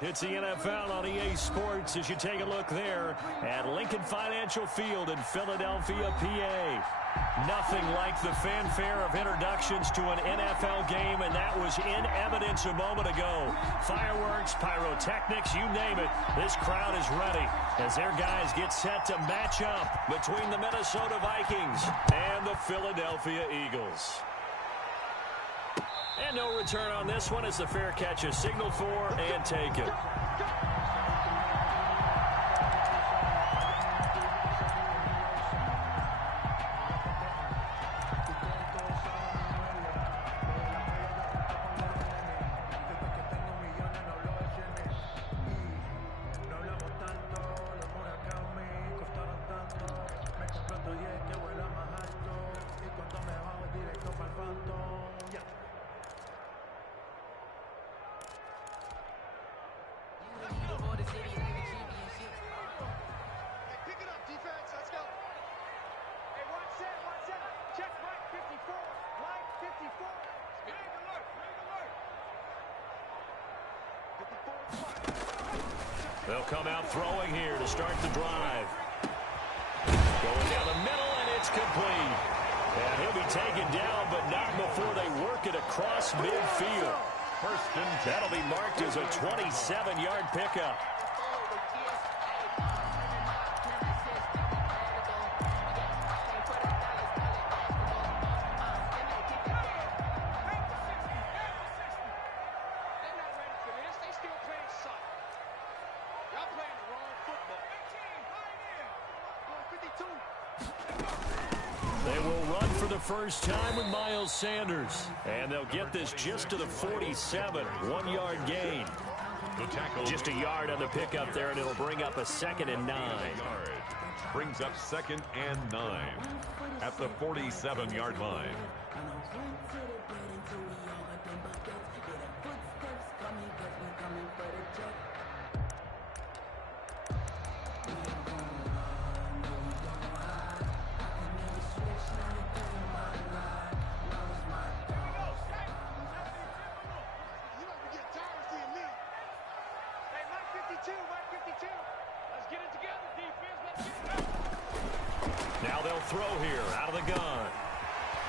It's the NFL on EA Sports as you take a look there at Lincoln Financial Field in Philadelphia, PA. Nothing like the fanfare of introductions to an NFL game, and that was in evidence a moment ago. Fireworks, pyrotechnics, you name it. This crowd is ready as their guys get set to match up between the Minnesota Vikings and the Philadelphia Eagles. And no return on this one as the fair catch is signaled for and taken. They'll come out throwing here to start the drive. Going down the middle, and it's complete. And he'll be taken down, but not before they work it across midfield. That'll be marked as a 27-yard pickup. They will run for the first time with Miles Sanders. And they'll get this just to the 47. 1-yard gain. Just a yard on the pickup there, and it'll bring up a 2nd and 9. Brings up 2nd and 9 at the 47-yard line. Now they'll throw here out of the gun.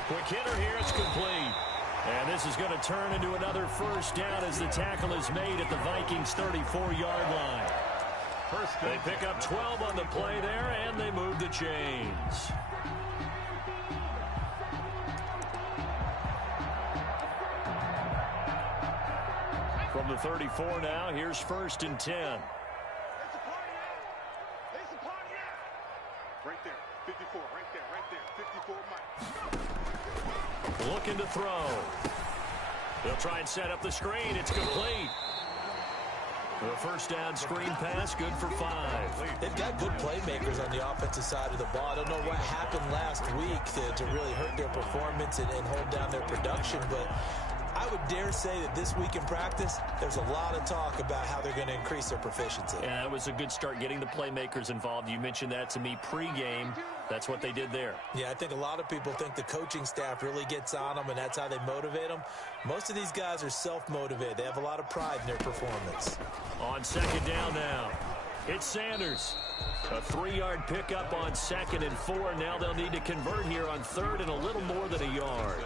Quick hitter here, it's complete. And this is going to turn into another first down as the tackle is made at the Vikings' 34-yard line. They pick up 12 on the play there, and they move the chains. From the 34 now, here's 1st and 10. Right there, 54, right there, 54, Mike. Looking to throw. They'll try and set up the screen. It's complete. The first down screen pass, good for 5. They've got good playmakers on the offensive side of the ball. I don't know what happened last week to really hurt their performance and hold down their production, but I would dare say that this week in practice, there's a lot of talk about how they're going to increase their proficiency. Yeah, it was a good start getting the playmakers involved. You mentioned that to me pregame. That's what they did there. Yeah, I think a lot of people think the coaching staff really gets on them, and that's how they motivate them. Most of these guys are self-motivated. They have a lot of pride in their performance. On 2nd down now, it's Sanders. A 3-yard pickup on 2nd and 4. Now they'll need to convert here on 3rd and a little more than a yard.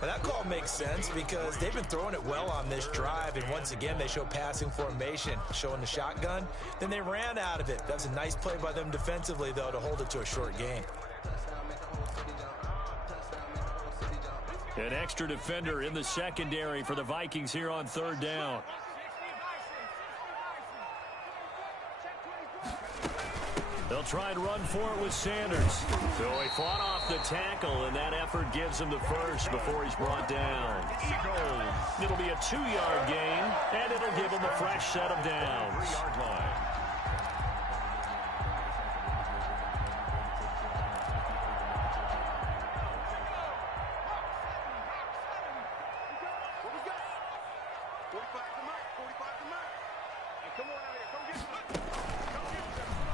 Well, that call makes sense because they've been throwing it well on this drive, and once again they show passing formation, showing the shotgun. Then they ran out of it. That's a nice play by them defensively, though, to hold it to a short gain. An extra defender in the secondary for the Vikings here on 3rd down. They'll try and run for it with Sanders. So he fought off the tackle, and that effort gives him the first before he's brought down. It'll be a 2-yard gain, and it'll give him a fresh set of downs. 3-yard line.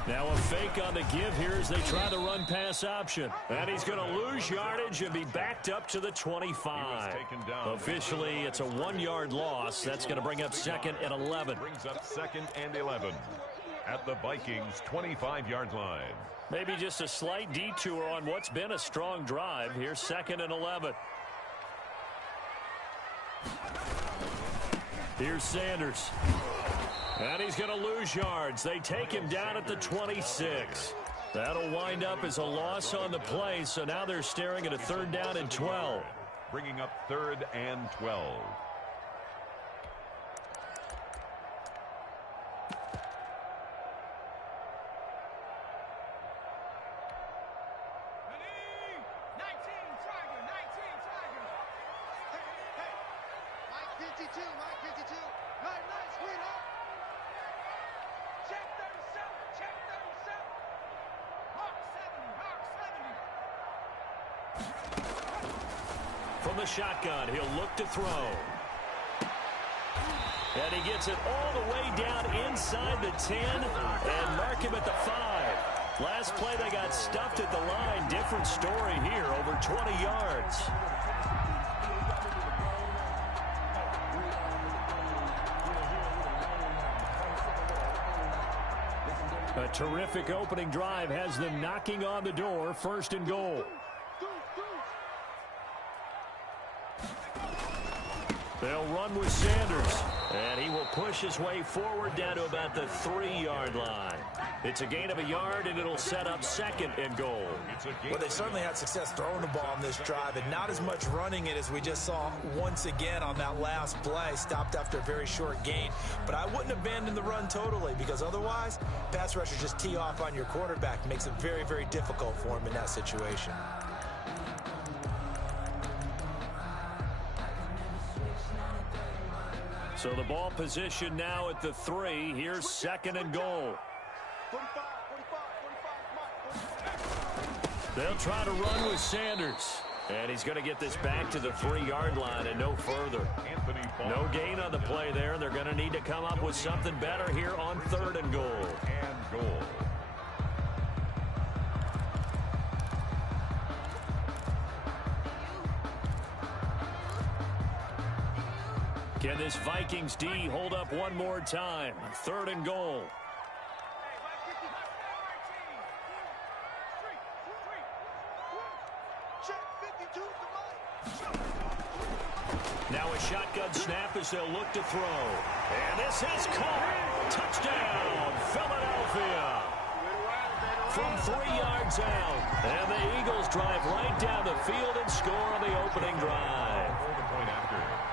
Now a fake on the give here as they try the run-pass option. And he's going to lose yardage and be backed up to the 25. Officially, it's a 1-yard loss. That's going to bring up 2nd and 11. Brings up 2nd and 11 at the Vikings' 25-yard line. Maybe just a slight detour on what's been a strong drive. Here's 2nd and 11. Here's Sanders. And he's going to lose yards. They take him down at the 26. That'll wind up as a loss on the play, so now they're staring at a 3rd down and 12. Bringing up 3rd and 12. From the shotgun, he'll look to throw. And he gets it all the way down inside the 10 and mark him at the 5. Last play they got stuffed at the line. Different story here, over 20 yards. A terrific opening drive has them knocking on the door. 1st and goal. They'll run with Sanders, and he will push his way forward down to about the 3-yard line. It's a gain of a yard, and it'll set up 2nd and goal. Well, they certainly had success throwing the ball on this drive, and not as much running it as we just saw once again on that last play. Stopped after a very short gain. But I wouldn't abandon the run totally, because otherwise, pass rushers just tee off on your quarterback. Makes it very, very difficult for him in that situation. So the ball position now at the 3. Here's 2nd and goal. They'll try to run with Sanders. And he's going to get this back to the 3-yard line and no further. No gain on the play there. They're going to need to come up with something better here on 3rd and goal. Can this Vikings D hold up one more time? 3rd and goal. Now a shotgun snap as they'll look to throw. And this has caught. Touchdown, Philadelphia. From 3 yards out. And the Eagles drive right down the field and score on the opening drive.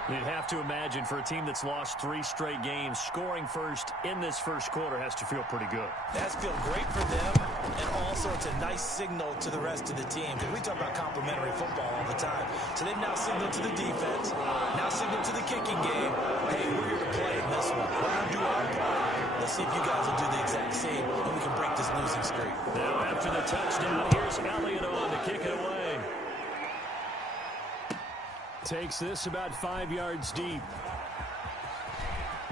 You'd have to imagine for a team that's lost 3 straight games, scoring first in this first quarter has to feel pretty good. That's feel great for them, and also it's a nice signal to the rest of the team. Because we talk about complementary football all the time. So they've now signaled to the defense, now signaled to the kicking game, hey, we're here to play in this one. We're going to do our part. Let's see if you guys will do the exact same, and we can break this losing streak. Now after the touchdown, here's Elliott on to kick it away. Takes this about 5 yards deep.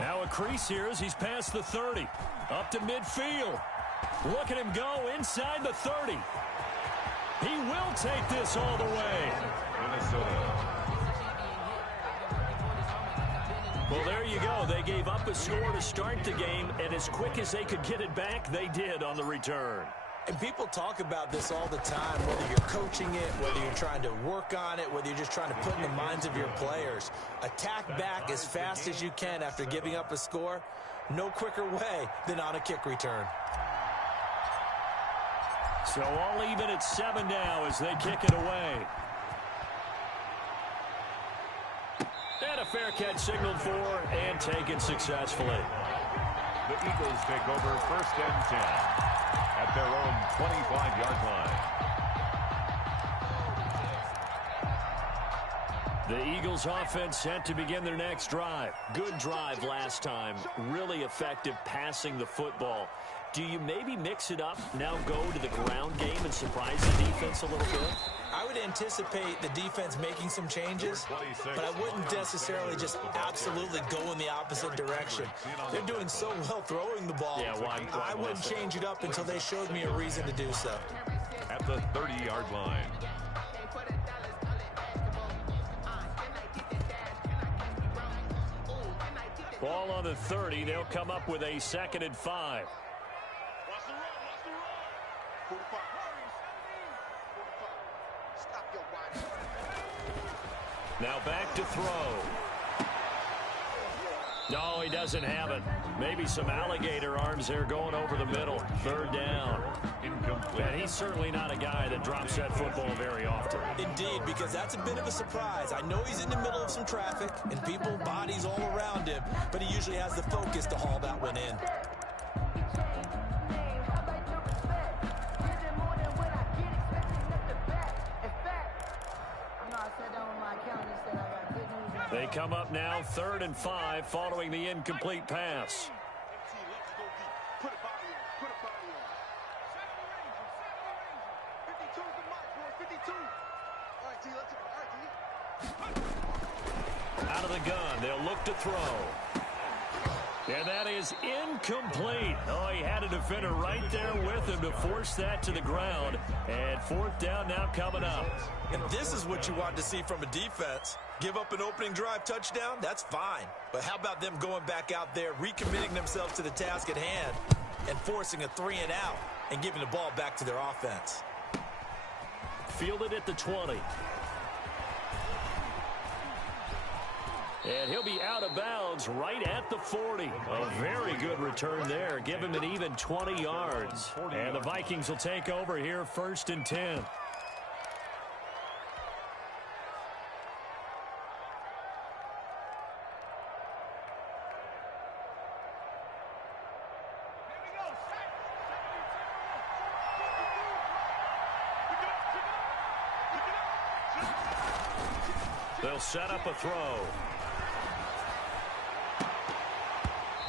Now a crease here as he's past the 30. Up to midfield. Look at him go inside the 30. He will take this all the way. Minnesota. Well, there you go. They gave up a score to start the game, and as quick as they could get it back, they did on the return. And people talk about this all the time, whether you're coaching it, whether you're trying to work on it, whether you're just trying to put in the minds of your players. Attack back as fast as you can after giving up a score. No quicker way than on a kick return. So all even at 7 now as they kick it away. And a fair catch signaled for and taken successfully. The Eagles take over 1st and 10 at their own 25-yard line. The Eagles offense set to begin their next drive. Good drive last time. Really effective passing the football. Do you maybe mix it up, now go to the ground game and surprise the defense a little bit? I would anticipate the defense making some changes, but I wouldn't necessarily just absolutely go in the opposite direction. They're doing so well throwing the ball. Yeah, I wouldn't change it up until they showed me a reason to do so. At the 30-yard line. Ball on the 30. They'll come up with a 2nd and 5. Watch the run, watch the run. 45. 45. Stop your body. Now back to throw. No, he doesn't have it. Maybe some alligator arms there going over the middle. 3rd down. Incomplete. And he's certainly not a guy that drops that football very often. Indeed, because that's a bit of a surprise. I know he's in the middle of some traffic and people, bodies all around him, but he usually has the focus to haul that one in. They come up now 3rd and 5 following the incomplete pass. Let's go deep. Put a body on. Put a body on. 52 is the mark, boys. 52. All right, T. Let's go. All right, T. Out of the gun. They'll look to throw. And that is incomplete. Oh, he had a defender right there with him to force that to the ground. And 4th down now coming up. And this is what you want to see from a defense. Give up an opening drive touchdown, that's fine. But how about them going back out there, recommitting themselves to the task at hand, and forcing a 3-and-out, and giving the ball back to their offense. Fielded at the 20. And he'll be out of bounds right at the 40. A very good return there. Give him an even 20 yards. And the Vikings will take over here 1st and 10. They'll set up a throw.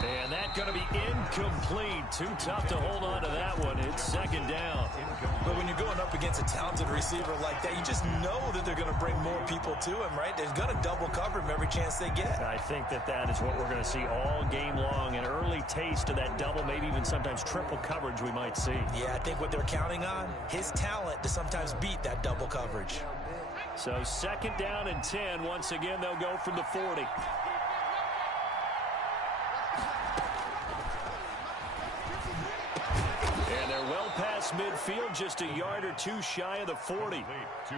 And that's going to be incomplete. Too tough to hold on to that one. It's 2nd down. But when you're going up against a talented receiver like that, you just know that they're going to bring more people to him, right? They're going to double cover him every chance they get. I think that is what we're going to see all game long. An early taste of that double, maybe even sometimes triple coverage we might see. Yeah, I think what they're counting on, his talent to sometimes beat that double coverage. So 2nd down and 10. Once again, they'll go from the 40. And they're well past midfield, just a yard or two shy of the 40.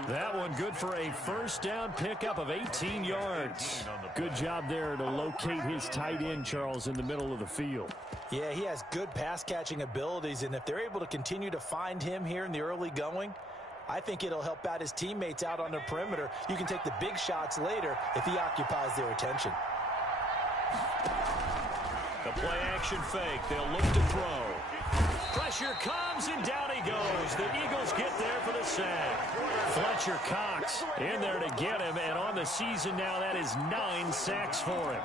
That one good for a 1st down pickup of 18 yards. Good job there to locate his tight end, Charles, in the middle of the field. Yeah, he has good pass-catching abilities, and if they're able to continue to find him here in the early going, I think it'll help out his teammates out on the perimeter. You can take the big shots later if he occupies their attention. The play-action fake. They'll look to throw. Pressure comes, and down he goes. The Eagles get there for the sack. Fletcher Cox in there to get him, and on the season now, that is 9 sacks for him.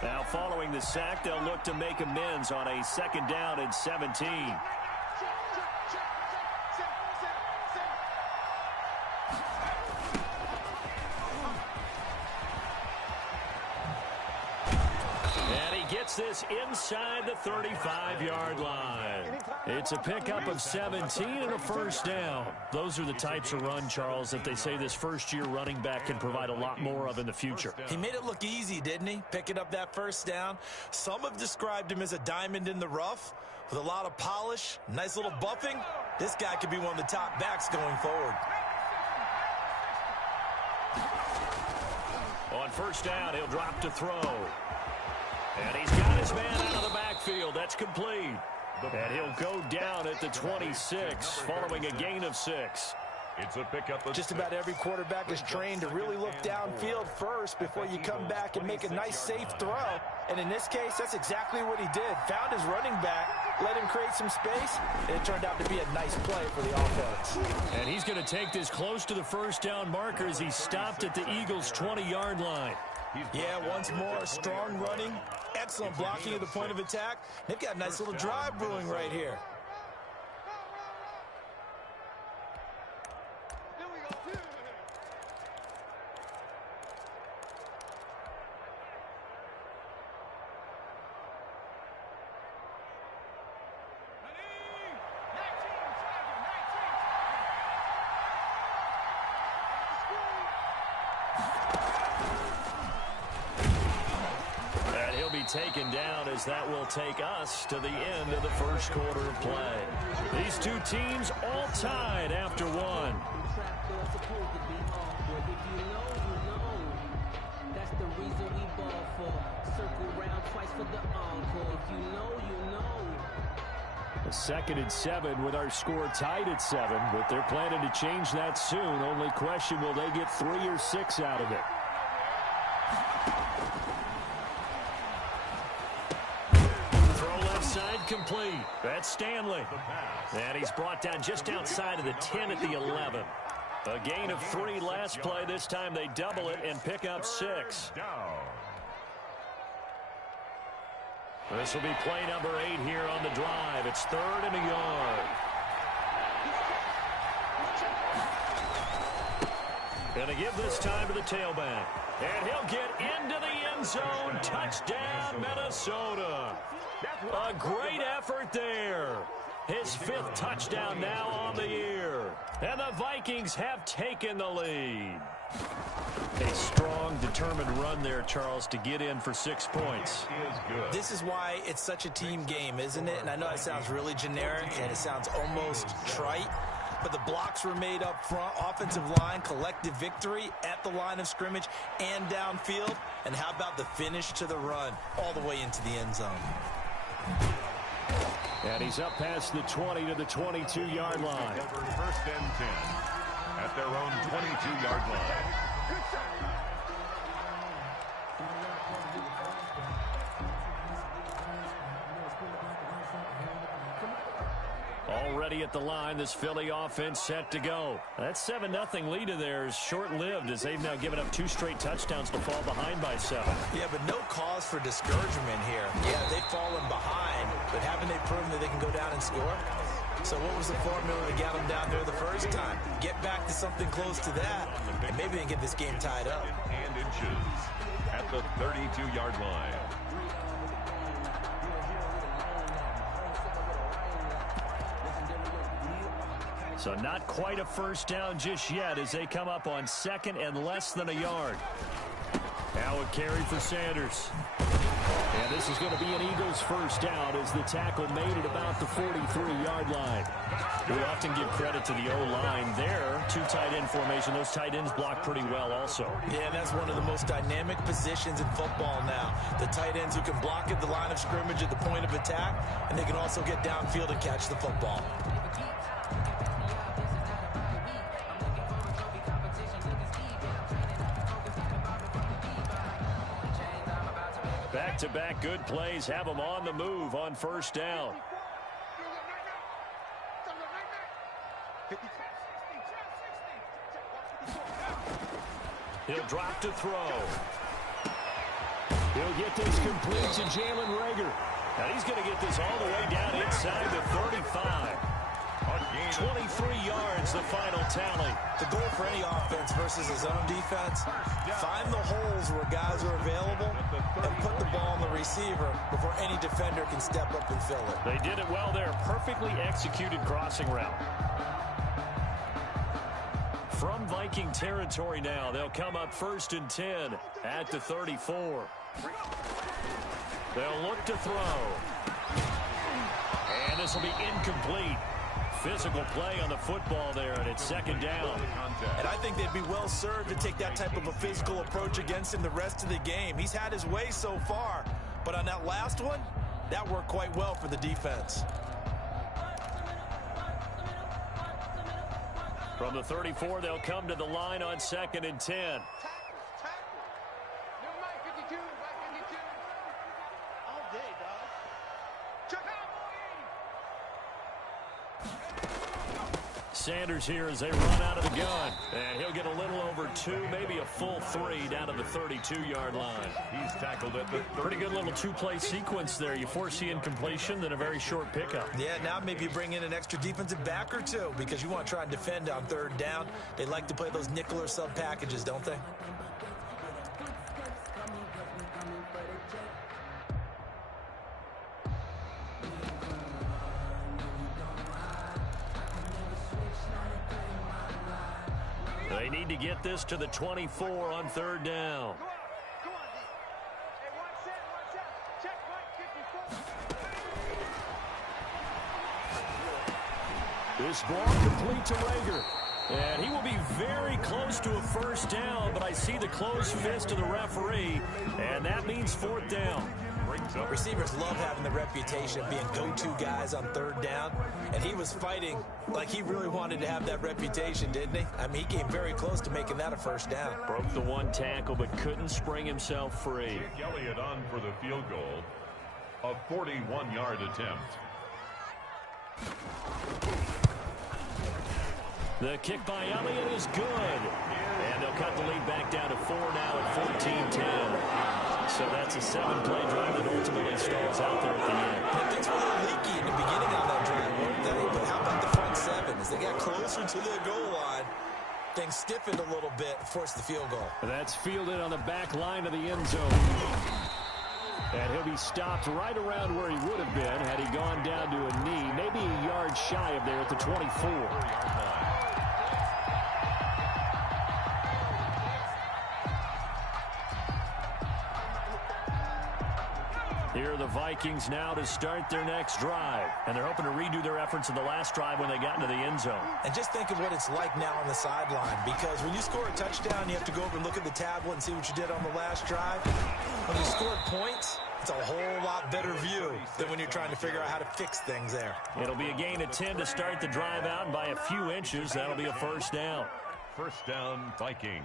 Now following the sack, they'll look to make amends on a 2nd down and 17. And he gets this inside the 35-yard line. It's a pickup of 17 and a 1st down. Those are the types of run, Charles, that they say this first-year running back can provide a lot more of in the future. He made it look easy, didn't he? Picking up that 1st down. Some have described him as a diamond in the rough with a lot of polish, nice little buffing. This guy could be one of the top backs going forward. On 1st down, he'll drop to throw. And he's got his man out of the backfield. That's complete. And he'll go down at the 26 following a gain of 6. It's a pickup. Just about every quarterback is trained to really look downfield first before you come back and make a nice, safe throw. And in this case, that's exactly what he did. Found his running back, let him create some space, and it turned out to be a nice play for the offense. And he's going to take this close to the first down marker as he stopped at the Eagles' 20-yard line. Yeah, once more, strong running, excellent blocking at the point of attack. They've got a nice little drive brewing right here. Taken down as that will take us to the end of the first quarter of play. These two teams all tied after one. That's the reason we ball for. Circle round twice for the encore. If you know, you know. A 2nd and 7 with our score tied at 7, but they're planning to change that soon. Only question, will they get 3 or 6 out of it? Side complete. That's Stanley. And he's brought down just outside of the 10 at the 11. A gain of 3 last play. This time they double it and pick up 6. This will be play number 8 here on the drive. It's 3rd and a yard. Going to give this time to the tailback. And he'll get into the end zone. Touchdown, Minnesota. A great effort there. His 5th touchdown now on the year. And the Vikings have taken the lead. A strong, determined run there, Charles, to get in for 6 points. This is why it's such a team game, isn't it? And I know it sounds really generic and it sounds almost trite, but the blocks were made up front, offensive line, collective victory at the line of scrimmage and downfield. And how about the finish to the run all the way into the end zone? And he's up past the 20 to the 22-yard line. 1st and 10 at their own 22-yard line. Already at the line, this Philly offense set to go. That 7-0 lead of theirs short-lived as they've now given up 2 straight touchdowns to fall behind by 7. Yeah, but no cause for discouragement here. Yeah, they've fallen behind, but haven't they proven that they can go down and score? So what was the formula to get them down there the first time? Get back to something close to that, and maybe they can get this game tied up. And inches at the 32-yard line. So not quite a first down just yet as they come up on 2nd and less than a yard. Now a carry for Sanders. And this is going to be an Eagles first down as the tackle made it about the 43-yard line. We often give credit to the O-line there. 2 tight end formation. Those tight ends block pretty well also. Yeah, that's one of the most dynamic positions in football now. The tight ends who can block at the line of scrimmage at the point of attack, and they can also get downfield and catch the football. Back-to-back good plays have them on the move on first down. He'll drop to throw. He'll get this complete to Jalen Reagor. And he's going to get this all the way down inside the 35. 23 yards, the final tally. The goal for any offense versus his own defense, find the holes where guys are available and put the ball on the receiver before any defender can step up and fill it. They did it well there. Perfectly executed crossing route. From Viking territory now, they'll come up 1st and 10 at the 34. They'll look to throw. And this will be incomplete. Physical play on the football there, and it's 2nd down. And I think they'd be well served to take that type of a physical approach against him the rest of the game. He's had his way so far, but on that last one, that worked quite well for the defense. From the 34, they'll come to the line on 2nd and 10. Tackle. Number 52, 52. All day, dog. Check out, Sanders here as they run out of the gun. And he'll get a little over 2, maybe a full 3 down to the 32-yard line. He's tackled at the 30. Pretty good little two-play sequence there. You force the incompletion, then a very short pickup. Yeah, now maybe you bring in an extra defensive back or two because you want to try and defend on 3rd down. They like to play those nickel or sub packages, don't they? They need to get this to the 24 on 3rd down. Go on, D. Hey, one set. Check right, 54. This ball complete to Rager. And he will be very close to a 1st down, but I see the closed fist of the referee, and that means 4th down. Receivers love having the reputation of being go-to guys on 3rd down, and he was fighting like he really wanted to have that reputation, didn't he? I mean, he came very close to making that a 1st down. Broke the 1 tackle, but couldn't spring himself free. Jake Elliott on for the field goal. A 41-yard attempt. The kick by Elliott is good. And they'll cut the lead back down to 4 now at 14-10. So that's a 7-play drive that ultimately stalls out there at the end. Things were a little leaky in the beginning on that drive, weren't they? But how about the front 7? As they got closer to the goal line, things stiffened a little bit, forced the field goal. That's fielded on the back line of the end zone. And he'll be stopped right around where he would have been had he gone down to a knee, maybe a yard shy of there at the 24. Here are the Vikings now to start their next drive. And they're hoping to redo their efforts in the last drive when they got into the end zone. And just think of what it's like now on the sideline, because when you score a touchdown, you have to go over and look at the tablet and see what you did on the last drive. When you scored points, it's a whole lot better view than when you're trying to figure out how to fix things there. It'll be a gain of 10 to start the drive out, and by a few inches, that'll be a 1st down. 1st down, Vikings.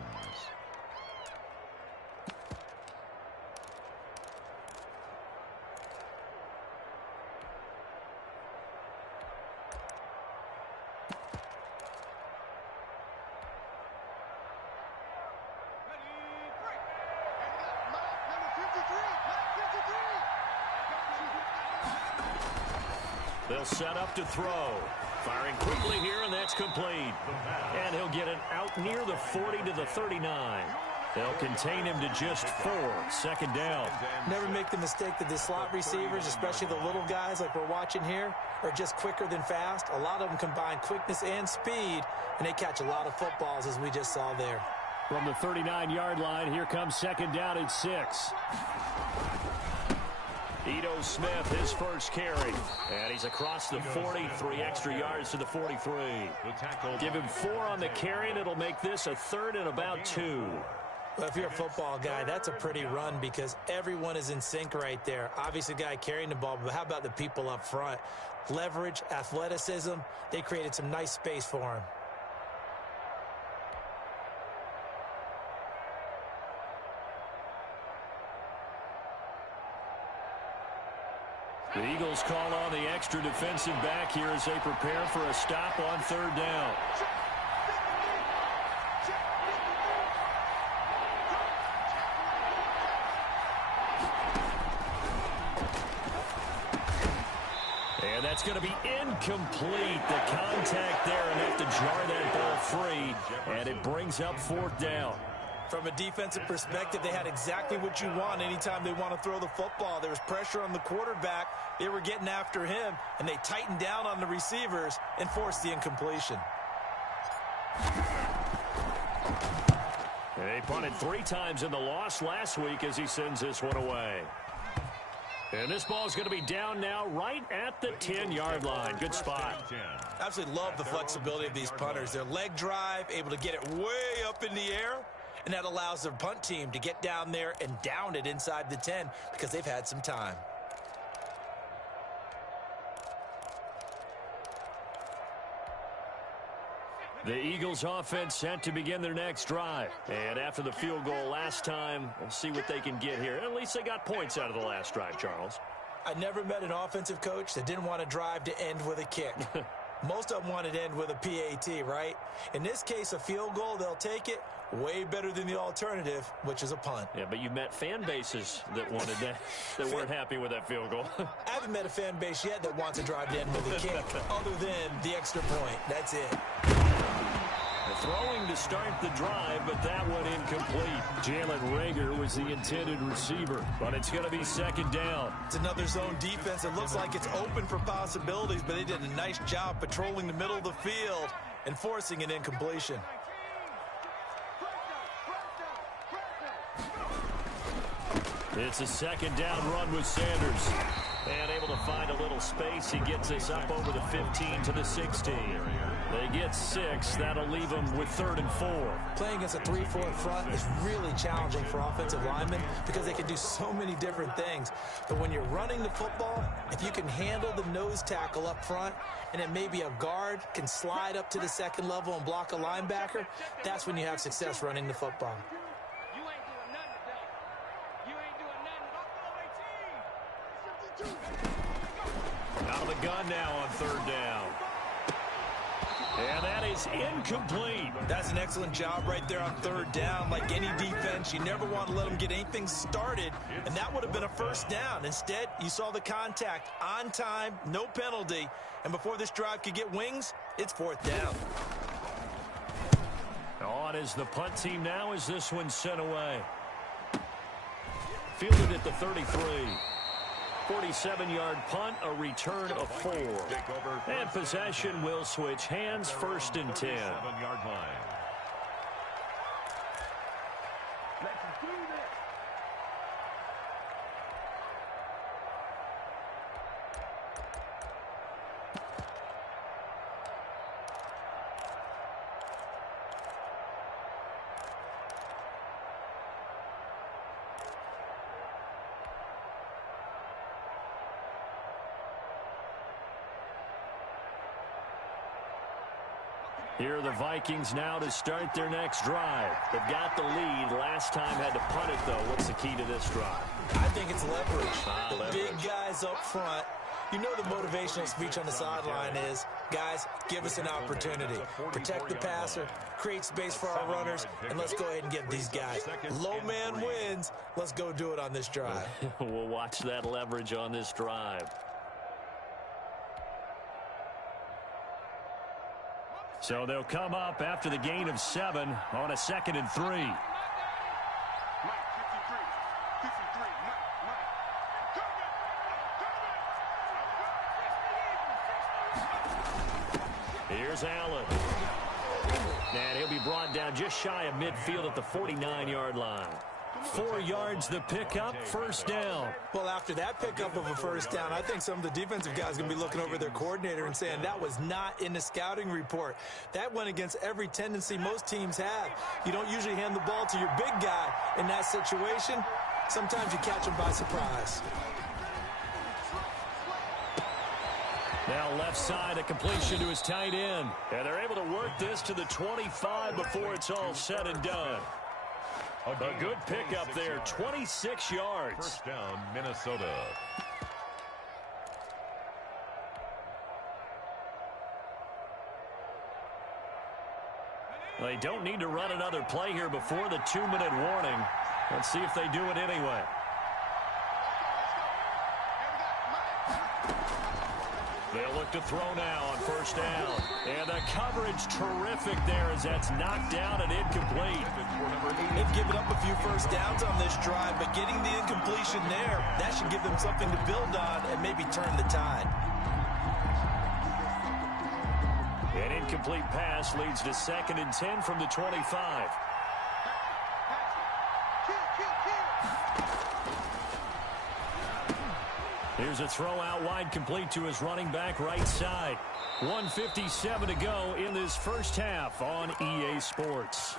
They'll set up to throw. Firing quickly here, and that's complete. And he'll get it out near the 40 to the 39. They'll contain him to just 4. 2nd down. Never make the mistake that the slot receivers, especially the little guys like we're watching here, are just quicker than fast. A lot of them combine quickness and speed, and they catch a lot of footballs, as we just saw there. From the 39-yard line, here comes 2nd down and 6. Ito Smith, his first carry. And he's across the 40, 3 extra yards to the 43. Give him 4 on the carry, and it'll make this a 3rd and about 2. Well, if you're a football guy, that's a pretty run because everyone is in sync right there. Obviously, the guy carrying the ball, but how about the people up front? Leverage, athleticism, they created some nice space for him. The Eagles call on the extra defensive back here as they prepare for a stop on 3rd down. And that's going to be incomplete. The contact there enough to jar that ball free, and it brings up 4th down. From a defensive perspective, they had exactly what you want anytime they want to throw the football. There was pressure on the quarterback. They were getting after him, and they tightened down on the receivers and forced the incompletion. They punted 3 times in the loss last week as he sends this one away. And this ball is going to be down now right at the 10-yard line. Good spot. Absolutely love the flexibility of these punters. Their leg drive, able to get it way up in the air, and that allows their punt team to get down there and down it inside the 10 because they've had some time. The Eagles offense set to begin their next drive. And after the field goal last time, we'll see what they can get here. At least they got points out of the last drive, Charles. I never met an offensive coach that didn't want to drive to end with a kick. Most of them wanted to end with a PAT, right? In this case, a field goal, they'll take it. Way better than the alternative, which is a punt. Yeah, but you've met fan bases that wanted that, that weren't happy with that field goal. I haven't met a fan base yet that wants to drive to end with a kick, other than the extra point. That's it. Throwing to start the drive, but that one incomplete. Jalen Reagor was the intended receiver, but it's going to be second down. It's another zone defense. It looks like it's open for possibilities, but they did a nice job patrolling the middle of the field and forcing an incompletion. It's a second down run with Sanders. And able to find a little space. He gets us up over the 15 to the 16. They get 6. That'll leave them with 3rd and 4. Playing against a 3-4 front is really challenging for offensive linemen because they can do so many different things. But when you're running the football, if you can handle the nose tackle up front, and then maybe a guard can slide up to the second level and block a linebacker, that's when you have success running the football. Out of the gun now on 3rd down. And that is incomplete. That's an excellent job right there on 3rd down. Like any defense, you never want to let them get anything started, and that would have been a 1st down. Instead, you saw the contact on time, no penalty, and before this drive could get wings, it's 4th down. On is the punt team now as this one's sent away. Fielded at the 33. 47-yard punt, a return of 4. And possession will switch hands, 1st and 10. 7-yard line. Here are the Vikings now to start their next drive. They've got the lead. Last time had to punt it, though. What's the key to this drive? I think it's leverage. The leverage. big guys up front. You know the motivational speech on the sideline is, guys, give us an opportunity. Protect the passer, create space for our runners, and let's go ahead and get these guys. Low man wins. Let's go do it on this drive. We'll watch that leverage on this drive. So they'll come up after the gain of 7 on a 2nd and 3. Here's Allen. And he'll be brought down just shy of midfield at the 49-yard line. 4 yards the pickup, 1st down. Well, after that pickup of a 1st down, I think some of the defensive guys are going to be looking over their coordinator and saying that was not in the scouting report. That went against every tendency most teams have. You don't usually hand the ball to your big guy in that situation. Sometimes you catch him by surprise. Now left side, a completion to his tight end. And they're able to work this to the 25 before it's all said and done. A good pickup there, 26 yards. 1st down, Minnesota. They don't need to run another play here before the 2-minute warning. Let's see if they do it anyway. They'll look to throw now on 1st down. And the coverage terrific there as that's knocked down and incomplete. They've given up a few 1st downs on this drive, but getting the incompletion there, that should give them something to build on and maybe turn the tide. An incomplete pass leads to 2nd and 10 from the 25. Here's a throw out wide, complete to his running back right side. 1:57 to go in this 1st half on EA Sports.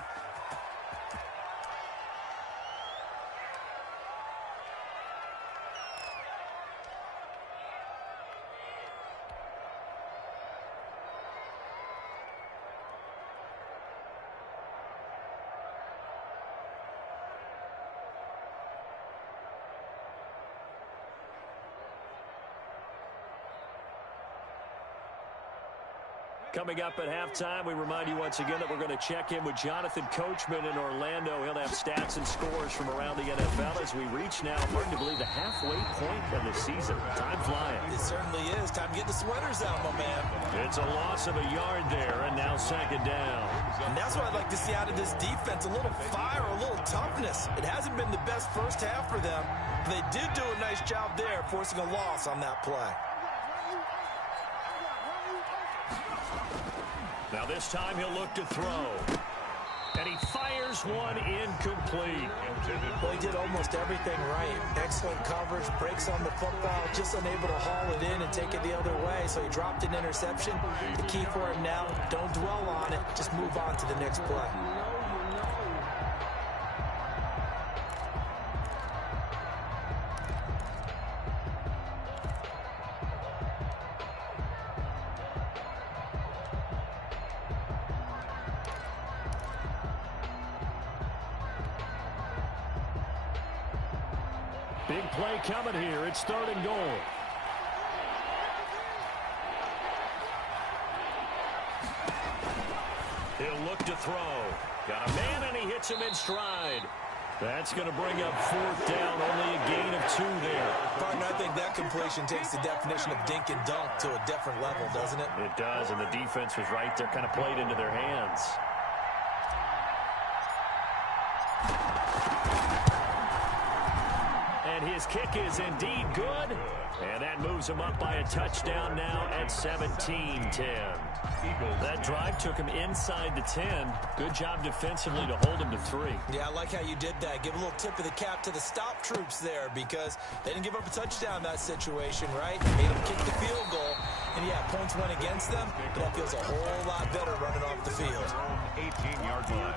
Coming up at halftime, we remind you once again that we're going to check in with Jonathan Coachman in Orlando. He'll have stats and scores from around the NFL as we reach now, hard to believe, the halfway point of the season. Time flying. It certainly is. Time to get the sweaters out, my man. It's a loss of a yard there, and now second down. And that's what I'd like to see out of this defense, a little fire, a little toughness. It hasn't been the best first half for them. They did do a nice job there, forcing a loss on that play. Now this time he'll look to throw. And he fires one incomplete. Well, he did almost everything right. Excellent coverage, breaks on the football, just unable to haul it in and take it the other way. So he dropped an interception. The key for him now, don't dwell on it. Just move on to the next play. Big play coming here. It's third and goal. He'll look to throw. Got a man, and he hits him in stride. That's going to bring up fourth down. Only a gain of 2 there. Partner, I think that completion takes the definition of dink and dunk to a different level, doesn't it? It does, and the defense was right there, kind of played into their hands. And his kick is indeed good. And that moves him up by a touchdown now at 17-10. That drive took him inside the 10. Good job defensively to hold him to 3. Yeah, I like how you did that. Give a little tip of the cap to the stop troops there because they didn't give up a touchdown in that situation, right? Made them kick the field goal. And, yeah, points went against them, but that feels a whole lot better running off the field. 18-yard line.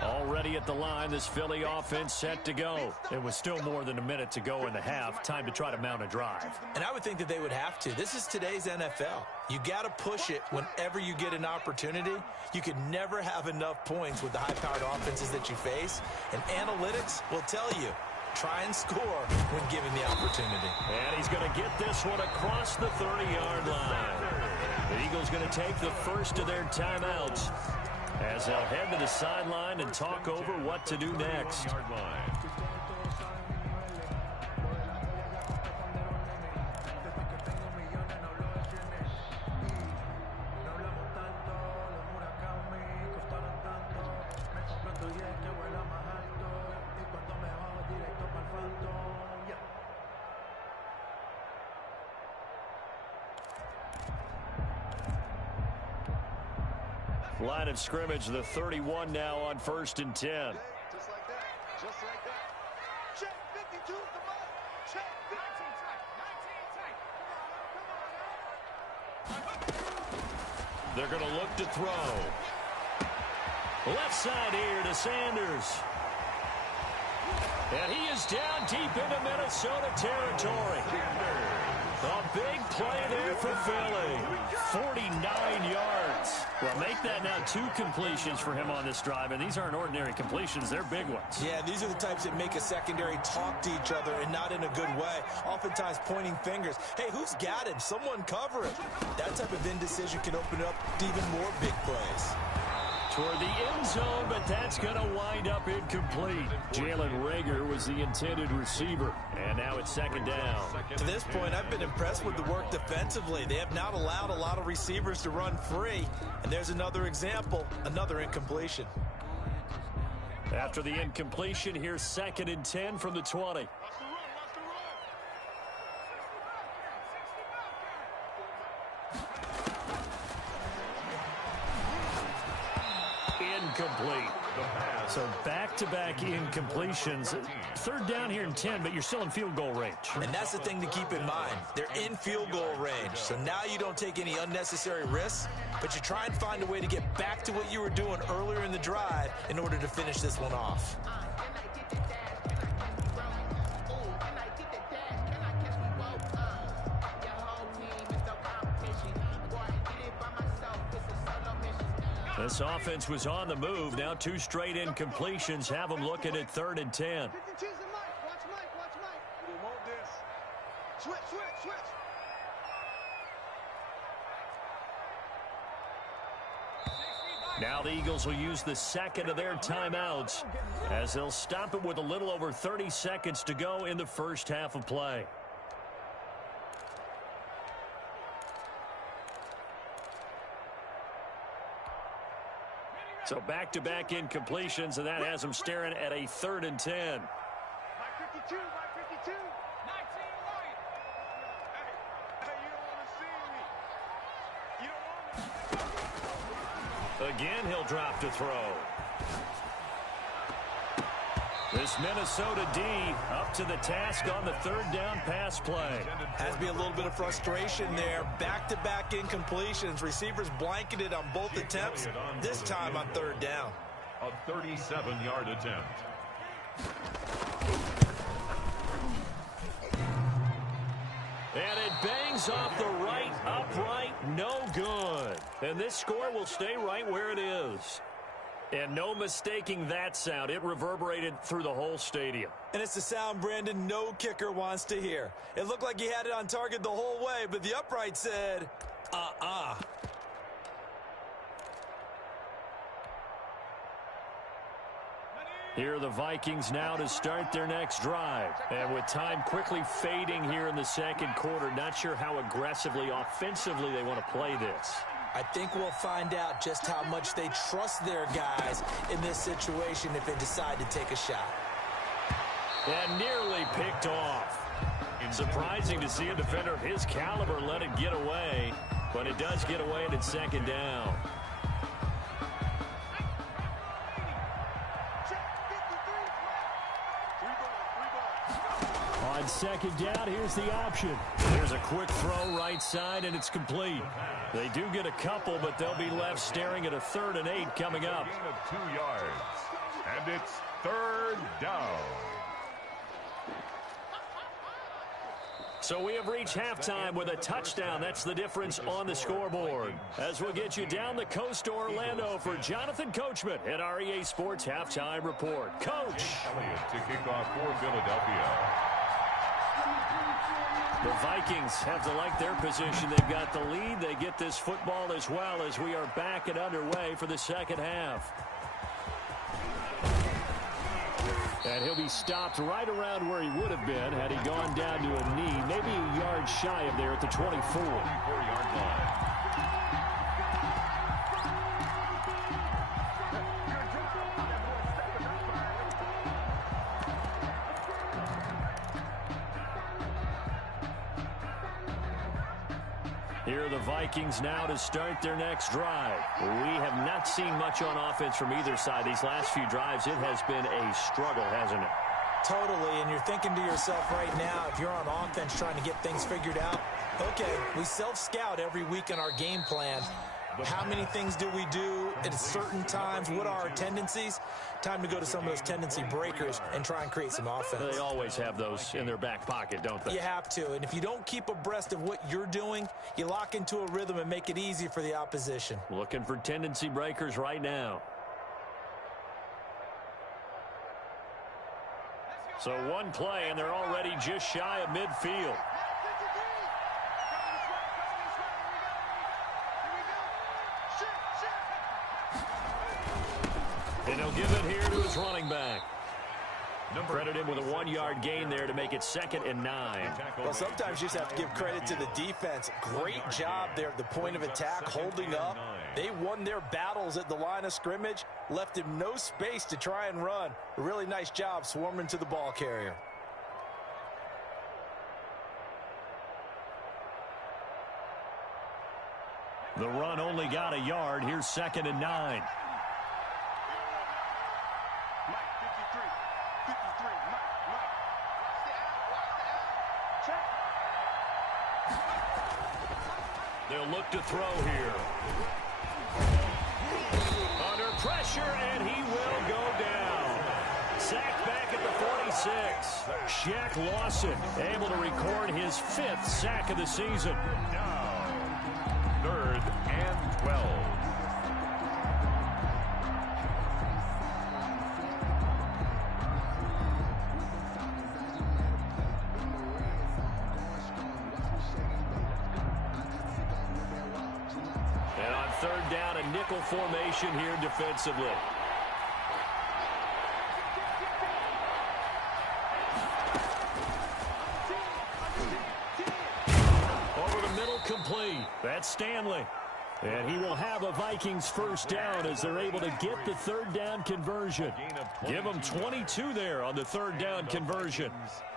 Already at the line, this Philly offense set to go. It was still more than a minute to go in the half. Time to try to mount a drive. And I would think that they would have to. This is today's NFL. You got to push it whenever you get an opportunity. You could never have enough points with the high-powered offenses that you face. And analytics will tell you, try and score when given the opportunity. And he's going to get this one across the 30-yard line. The Eagles going to take the first of their timeouts, as they'll head to the sideline and talk over what to do next. Line of scrimmage, the 31 now on 1st and 10. Just like that. Just like that. Check 52. Come on. Check 19 tight. They're going to look to throw. Left side here to Sanders. And he is down deep into Minnesota territory. A big play there for Philly. 49 yards. Well, make that now 2 completions for him on this drive, and these aren't ordinary completions. They're big ones. Yeah, these are the types that make a secondary talk to each other and not in a good way. Oftentimes pointing fingers. Hey, who's got him? Someone cover it. That type of indecision can open up to even more big plays. Toward the end zone, but that's going to wind up incomplete. Jalen Reagor was the intended receiver, and now it's second down. To this point, I've been impressed with the work defensively. They have not allowed a lot of receivers to run free, and there's another example, another incompletion. After the incompletion, here's 2nd and 10 from the 20. Incomplete. So back-to-back incompletions. 3rd down here and 10, but you're still in field goal range. And that's the thing to keep in mind. They're in field goal range. So now you don't take any unnecessary risks, but you try and find a way to get back to what you were doing earlier in the drive in order to finish this one off. This offense was on the move. Now 2 straight incompletions have them looking at 3rd and 10. Watch Mike. Watch Mike. We want this. Switch. Now the Eagles will use the second of their timeouts as they'll stop it with a little over 30 seconds to go in the first half of play. So back-to-back incompletions, and that has them staring at a 3rd and 10. My 52. 19 right. Hey, you don't want to see me. Again, he'll drop to throw. This Minnesota D up to the task on the 3rd down pass play. Has to be a little bit of frustration there. Back-to-back incompletions. Receivers blanketed on both attempts, this time on 3rd down. A 37-yard attempt. And it bangs off the right upright, no good. And this score will stay right where it is. And no mistaking that sound. It reverberated through the whole stadium. And it's the sound, Brandon, no kicker wants to hear. It looked like he had it on target the whole way, but the upright said, Here are the Vikings now to start their next drive. And with time quickly fading here in the second quarter, not sure how aggressively, offensively they want to play this. I think we'll find out just how much they trust their guys in this situation if they decide to take a shot. And nearly picked off. Surprising to see a defender of his caliber let it get away, but it does get away and it's 2nd down. On 2nd down, here's the option. There's a quick throw right side, and it's complete. They do get a couple, but they'll be left staring at a 3rd and 8 coming up. Gain of 2 yards. And it's 3rd down. So we have reached halftime with a touchdown. That's the difference on the scoreboard. As we'll get you down the coast to Orlando for Jonathan Coachman at REA Sports Halftime Report. Coach. Elliott to kick off for Philadelphia. The Vikings have to like their position. They've got the lead. They get this football as well as we are back and underway for the second half. And he'll be stopped right around where he would have been had he gone down to a knee, maybe a yard shy of there at the 24. 24-yard line. Here are the Vikings now to start their next drive. We have not seen much on offense from either side. These last few drives, it has been a struggle, hasn't it? Totally, and you're thinking to yourself right now, if you're on offense trying to get things figured out, okay, we self-scout every week in our game plan. How many things do we do at certain times? What are our tendencies? Time to go to some of those tendency breakers and try and create some offense. They always have those in their back pocket, don't they? You have to, and if you don't keep abreast of what you're doing, you lock into a rhythm and make it easy for the opposition. Looking for tendency breakers right now. So one play, and they're already just shy of midfield. And he'll give it here to his running back. Credit him with a 1-yard gain there to make it 2nd and 9. Well, sometimes you just have to give credit to the defense. Great job there at the point of attack, holding up. They won their battles at the line of scrimmage, left him no space to try and run. A really nice job swarming to the ball carrier. The run only got a yard. Here's 2nd and 9. They'll look to throw here. Under pressure, and he will go down. Sacked back at the 46. Shaq Lawson able to record his 5th sack of the season. Now, 3rd and 12. third down, a nickel formation here defensively. Over the middle, complete. That's Stanley. And he will have a Vikings first down as they're able to get the third down conversion. Give them 22 there on the third down conversion.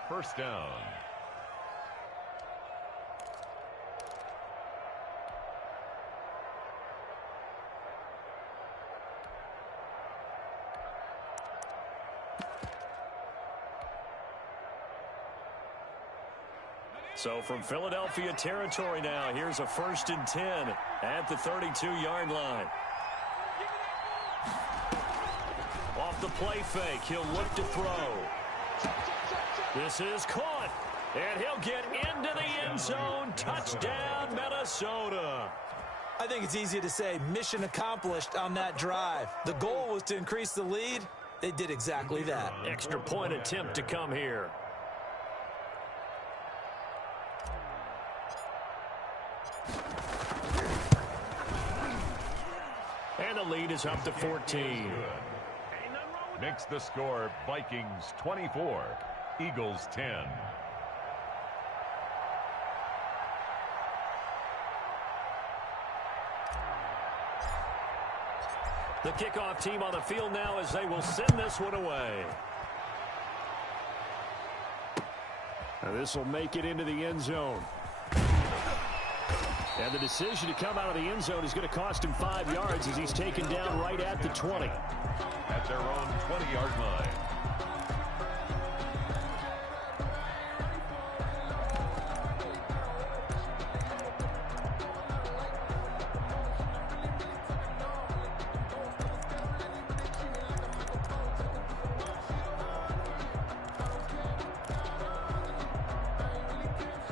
First down. So from Philadelphia territory now, here's a 1st and 10 at the 32-yard line. Off the play fake, he'll look to throw. This is caught, and he'll get into the end zone. Touchdown, Minnesota. I think it's easy to say mission accomplished on that drive. The goal was to increase the lead. They did exactly that. Extra point attempt to come here. And the lead is up to 14. Makes the score Vikings 24, Eagles 10. The kickoff team on the field now as they will send this one away. Now this will make it into the end zone. And the decision to come out of the end zone is going to cost him 5 yards as he's taken down right at the 20. At their own 20-yard line.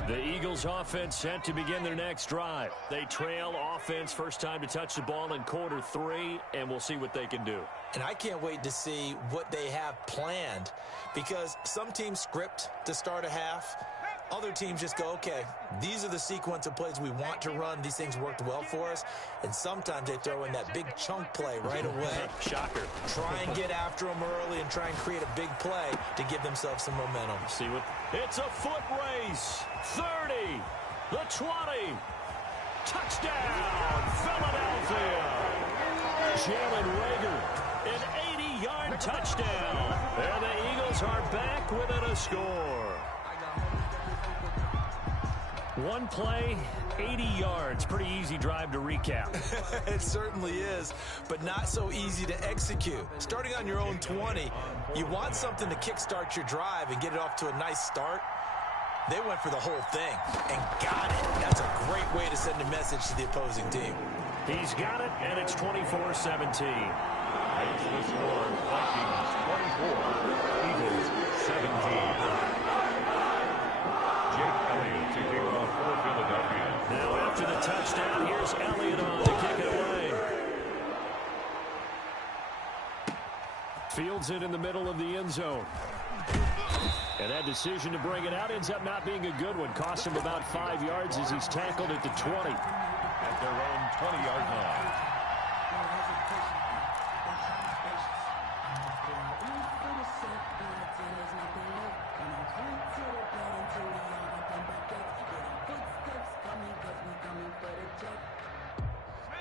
The Eagles offense set to begin their next drive. They trail offense, first time to touch the ball in quarter 3, and we'll see what they can do. And I can't wait to see what they have planned, because some teams script to start a half. Other teams just go, okay, these are the sequence of plays we want to run. These things worked well for us. And sometimes they throw in that big chunk play right away. Shocker. Try and get after them early and try and create a big play to give themselves some momentum. See what? It's a foot race. 30. The 20. Touchdown, Philadelphia. Jalen Reagor, an 80-yard touchdown. And the Eagles are back within a score. One play, 80 yards. Pretty easy drive to recap. It certainly is, but not so easy to execute. Starting on your own 20, you want something to kickstart your drive and get it off to a nice start. They went for the whole thing and got it. That's a great way to send a message to the opposing team. He's got it, and it's 24-17. Makes the score Vikings 24, Eagles 17. Now after the touchdown, here's Elliott on to kick it away. Fields it in the middle of the end zone. And that decision to bring it out ends up not being a good one. Cost him about 5 yards as he's tackled at the 20. At their own 20-yard line.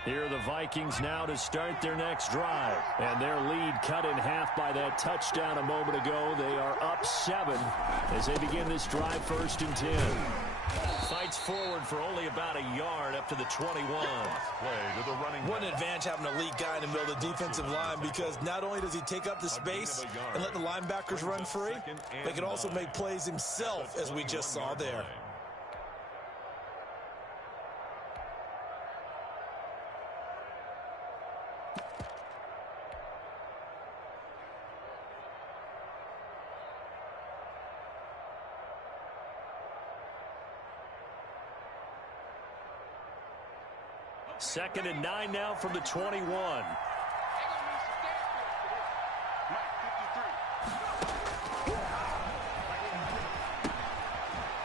Here are the Vikings now to start their next drive. And their lead cut in half by that touchdown a moment ago. They are up 7 as they begin this drive 1st and 10. Fights forward for only about a yard up to the 21. What an advantage having an elite guy in the middle of the defensive line, because not only does he take up the space and let the linebackers run free, but he can also make plays himself, as we just saw there. Second and 9 now from the 21.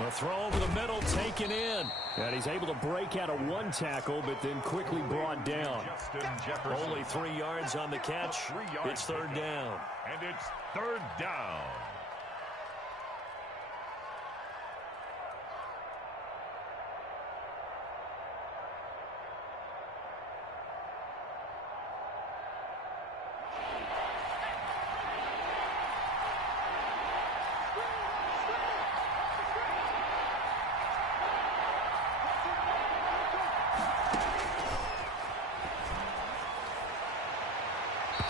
A throw over the middle taken in. And he's able to break out of one tackle, but then quickly brought down. Only 3 yards on the catch. It's third down. And it's third down.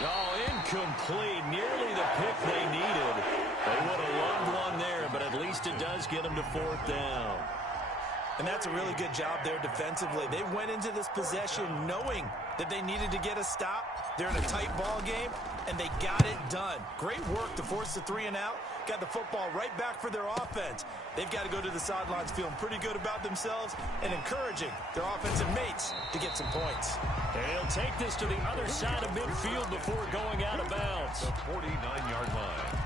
Oh, incomplete. Nearly the pick they needed. They would have loved one there, but at least it does get them to fourth down. And that's a really good job there defensively. They went into this possession knowing that they needed to get a stop. They're in a tight ball game, and they got it done. Great work to force the 3 and out. Got the football right back for their offense. They've got to go to the sidelines feeling pretty good about themselves and encouraging their offensive mates to get some points. And he'll take this to the other side of midfield before going out of bounds. The 49-yard line.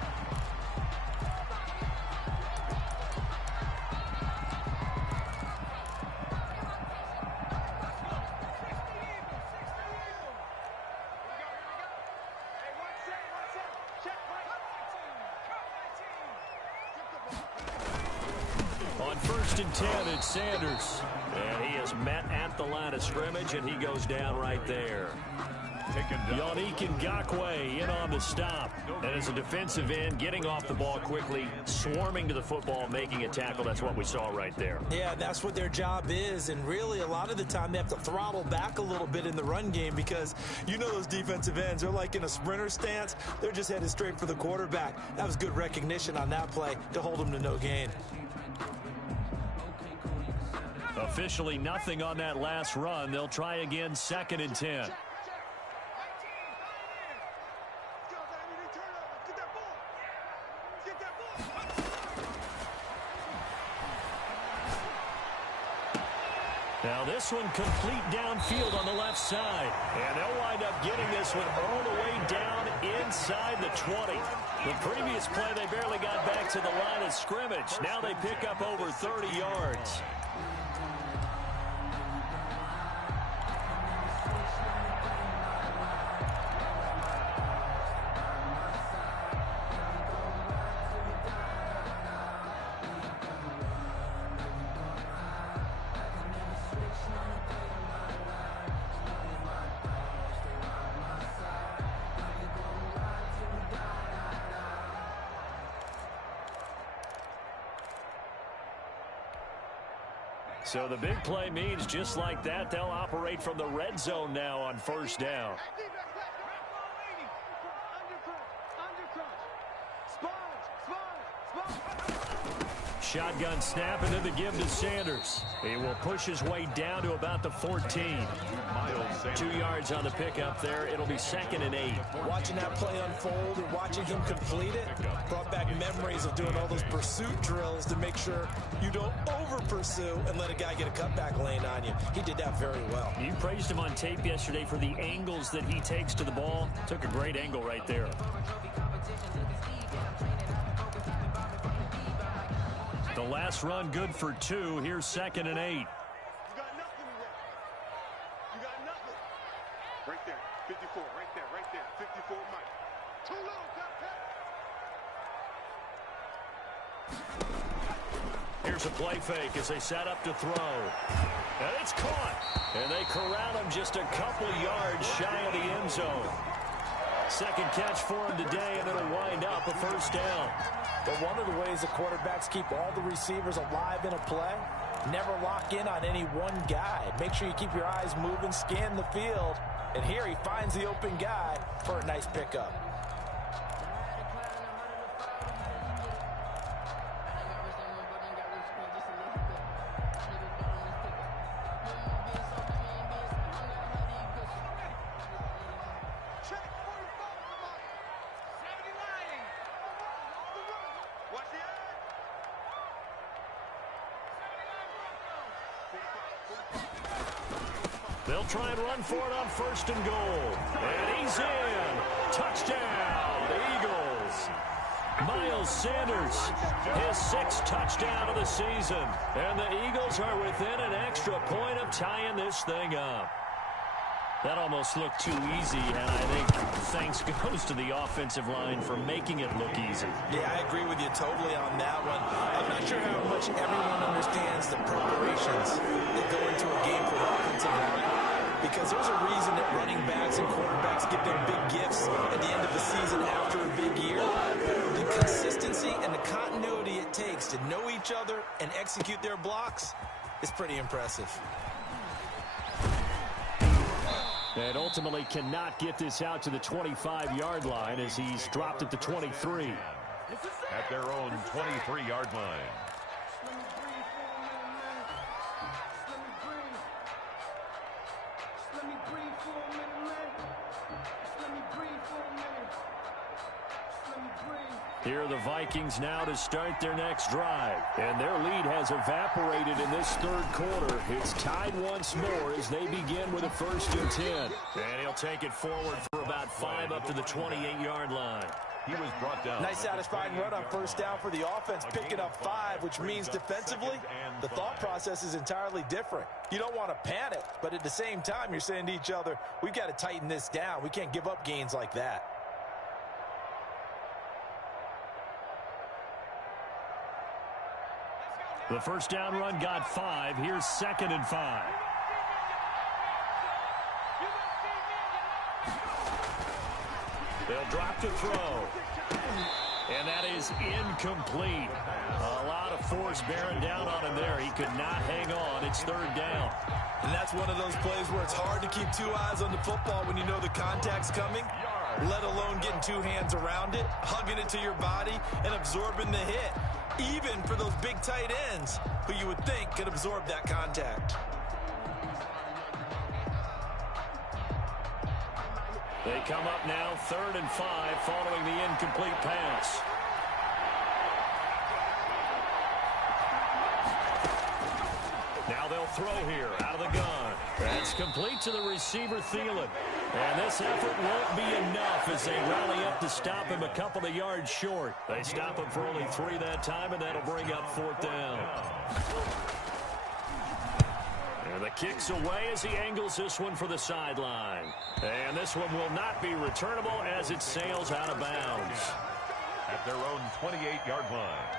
On 1st and 10, it's Sanders. And he is met at the line of scrimmage, and he goes down right there. Yannick Ngakoue in on the stop. And as a defensive end, getting off the ball quickly, swarming to the football, making a tackle. That's what we saw right there. Yeah, that's what their job is. And really, a lot of the time, they have to throttle back a little bit in the run game because you know those defensive ends, they're like in a sprinter stance. They're just headed straight for the quarterback. That was good recognition on that play to hold them to no gain. Officially nothing on that last run. They'll try again, 2nd and 10. Now this one complete downfield on the left side. And they'll wind up getting this one all the way down inside the 20. The previous play, they barely got back to the line of scrimmage. Now they pick up over 30 yards. So the big play means just like that, they'll operate from the red zone now on 1st down. Shotgun snap and then the give to Sanders. He will push his way down to about the 14. 2 yards on the pickup there. It'll be 2nd and 8. Watching that play unfold and watching him complete it brought back memories of doing all those pursuit drills to make sure you don't over-pursue and let a guy get a cutback lane on you. He did that very well. You praised him on tape yesterday for the angles that he takes to the ball. Took a great angle right there. The last run good for 2. Here's 2nd and 8. You got nothing today. You got nothing. Right there. 54. Right there. Right there. 54 Mike. Too low. Here's a play fake as they set up to throw. And it's caught. And they corral him just a couple yards shy of the end zone. Second catch for him today, and it'll wind up a 1st down. But one of the ways the quarterbacks keep all the receivers alive in a play, never lock in on any one guy. Make sure you keep your eyes moving, scan the field. And here he finds the open guy for a nice pickup. They'll try and run for it on 1st and goal. And he's in. Touchdown, the Eagles. Miles Sanders, his 6th touchdown of the season. And the Eagles are within an extra point of tying this thing up. That almost looked too easy, and I think thanks goes to the offensive line for making it look easy. Yeah, I agree with you totally on that one. I'm not sure how much everyone understands the preparations that go into a game for the offensive line, because there's a reason that running backs and quarterbacks get their big gifts at the end of the season after a big year. The consistency and the continuity it takes to know each other and execute their blocks is pretty impressive. And ultimately cannot get this out to the 25-yard line as he's dropped at the 23. At their own 23-yard line. Here are the Vikings now to start their next drive. And their lead has evaporated in this 3rd quarter. It's tied once more as they begin with a 1st and 10. And he'll take it forward for about 5 up to the 28-yard line. He was brought down. Nice satisfying run on 1st down for the offense, picking up 5, which means defensively, the thought process is entirely different. You don't want to panic, but at the same time, you're saying to each other, we've got to tighten this down. We can't give up gains like that. The 1st down run got 5. Here's 2nd and 5. They'll drop to throw. And that is incomplete. A lot of force bearing down on him there. He could not hang on. It's 3rd down. And that's one of those plays where it's hard to keep 2 eyes on the football when you know the contact's coming, let alone getting 2 hands around it, hugging it to your body, and absorbing the hit. Even for those big tight ends who you would think could absorb that contact. They come up now 3rd and 5 following the incomplete pass. Now they'll throw here out of the gun. That's complete to the receiver, Thielen. And this effort won't be enough as they rally up to stop him a couple of yards short. They stop him for only 3 that time, and that'll bring up 4th down. And the kick's away as he angles this one for the sideline. And this one will not be returnable as it sails out of bounds. At their own 28-yard line.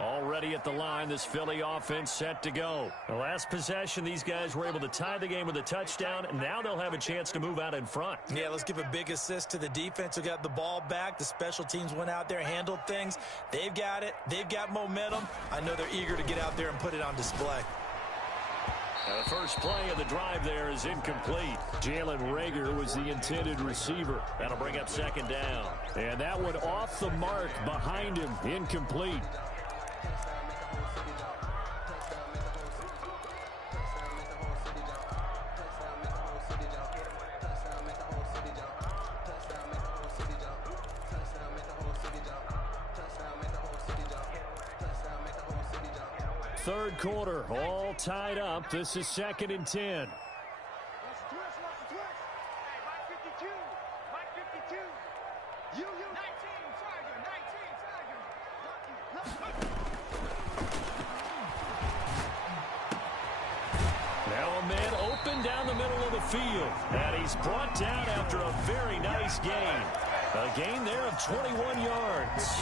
Already at the line, this Philly offense set to go. The last possession, these guys were able to tie the game with a touchdown, and now they'll have a chance to move out in front. Yeah, let's give a big assist to the defense who got the ball back. The special teams went out there, handled things. They've got it. They've got momentum. I know they're eager to get out there and put it on display. The first play of the drive there is incomplete. Jalen Reagor was the intended receiver. That'll bring up 2nd down. And that one off the mark behind him, incomplete. Third quarter, all tied up. This is 2nd and 10. Now a man open down the middle of the field. And he's brought down after a very nice gain. A gain there of 21 yards.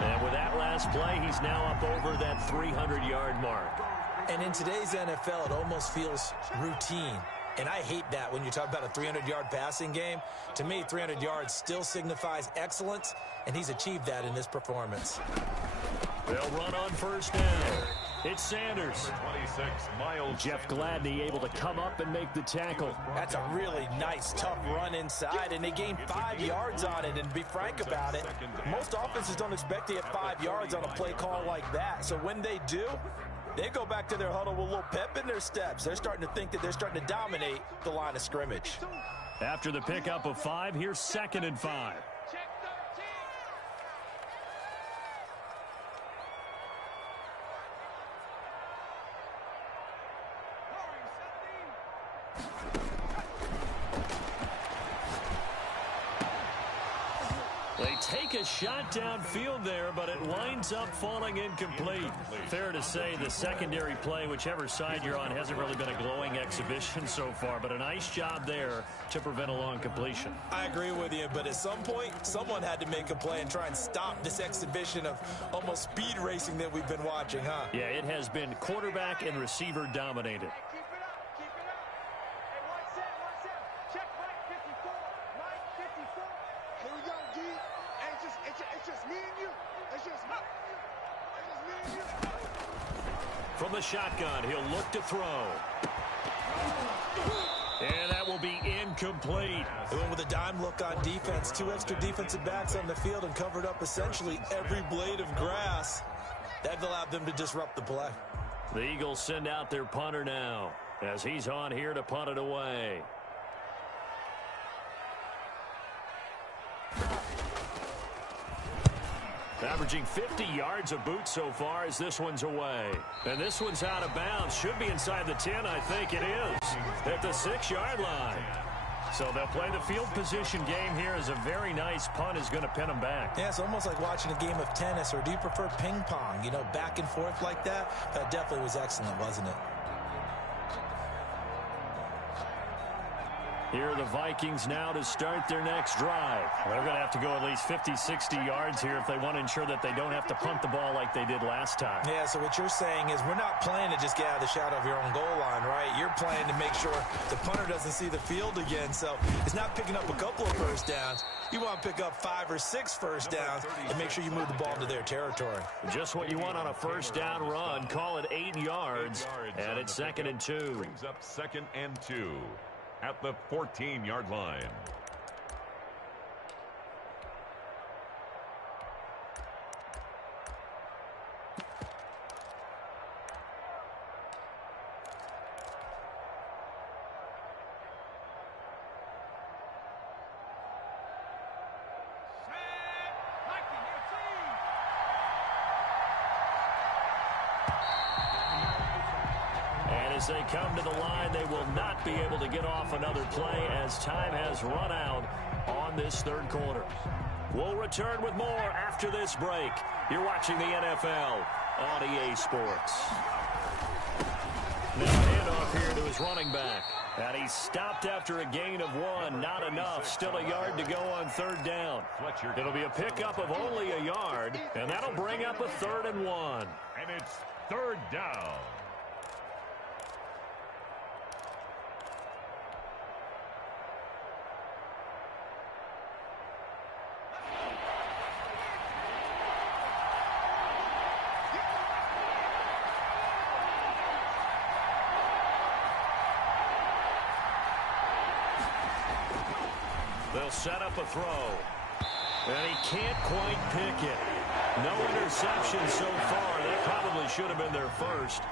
And with that last play, he's now up over that 300-yard mark. And in today's NFL, it almost feels routine. And I hate that when you talk about a 300-yard passing game. To me, 300 yards still signifies excellence, and he's achieved that in this performance. They'll run on 1st down. It's Sanders. 26, Miles Jeff Gladney able to come up and make the tackle. That's a really nice, tough run inside, and they gained 5 yards on it. And to be frank about it, most offenses don't expect to get 5 yards on a play call like that. So when they do, they go back to their huddle with a little pep in their steps. They're starting to think that they're starting to dominate the line of scrimmage. After the pickup of 5, here's 2nd and 5. take a shot downfield there, but it winds up falling incomplete. Fair to say the secondary play, whichever side you're on, hasn't really been a glowing exhibition so far, but a nice job there to prevent a long completion. I agree with you, but at some point, someone had to make a play and try and stop this exhibition of almost speed racing that we've been watching, huh? Yeah, it has been quarterback and receiver dominated. From the shotgun, he'll look to throw. And that will be incomplete. They went with a dime look on defense. 2 extra defensive backs on the field and covered up essentially every blade of grass. That allowed them to disrupt the play. The Eagles send out their punter now as he's on here to punt it away. Averaging 50 yards a boot so far as this one's away. And this one's out of bounds. Should be inside the 10, I think it is. At the 6-yard line. So they'll play the field position game here as a very nice punt is going to pin them back. Yeah, it's almost like watching a game of tennis, or do you prefer ping pong? You know, back and forth like that? That definitely was excellent, wasn't it? Here are the Vikings now to start their next drive. They're going to have to go at least 50, 60 yards here if they want to ensure that they don't have to punt the ball like they did last time. Yeah, so what you're saying is we're not playing to just get out of the shadow of your own goal line, right? You're playing to make sure the punter doesn't see the field again. So it's not picking up a couple of first downs. You want to pick up 5 or 6 first downs and make sure you move the ball into their territory. Just what you want on a first down run. Call it 8 yards, and it's 2nd and 2. Brings up 2nd and 2 at the 14-yard line. As they come to the line, they will not be able to get off another play as time has run out on this 3rd quarter. We'll return with more after this break. You're watching the NFL on EA Sports. Now handoff here to his running back. And he's stopped after a gain of 1. Not enough. Still a yard to go on 3rd down. It'll be a pickup of only a yard, and that'll bring up a 3rd and 1. And it's 3rd down. They'll set up a throw. And he can't quite pick it. No interception so far. That probably should have been their first.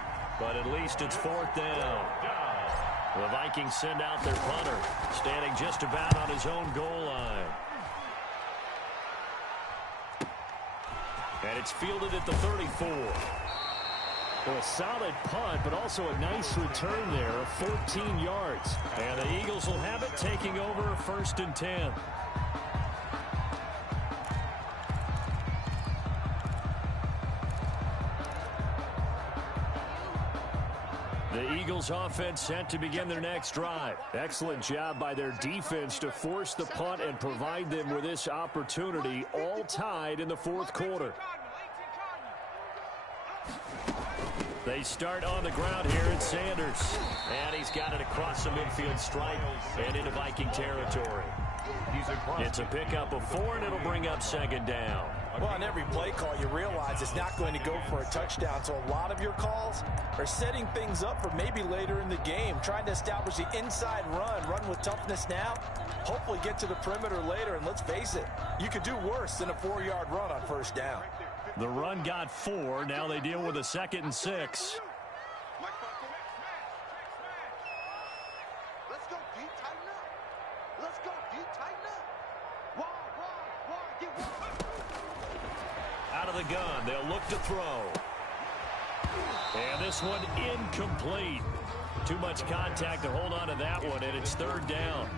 But at least it's 4th down. The Vikings send out their punter, standing just about on his own goal line. And it's fielded at the 34. Well, a solid punt, but also a nice return there of 14 yards. And the Eagles will have it, taking over 1st and 10. The Eagles offense set to begin their next drive. Excellent job by their defense to force the punt and provide them with this opportunity, all tied in the 4th quarter. They start on the ground here at Sanders. And he's got it across the midfield stripe and into Viking territory. It's a pickup of 4, and it'll bring up 2nd down. Well, on every play call, you realize it's not going to go for a touchdown. So a lot of your calls are setting things up for maybe later in the game, trying to establish the inside run with toughness now, hopefully get to the perimeter later. And let's face it, you could do worse than a 4-yard run on 1st down. The run got 4. Now they deal with a 2nd and 6. Let's go deep, tighten up. Let's go deep, tighten up. Wide, get wide. Out of the gun, they'll look to throw. And this one incomplete. Too much contact to hold on to that one, and it's third down.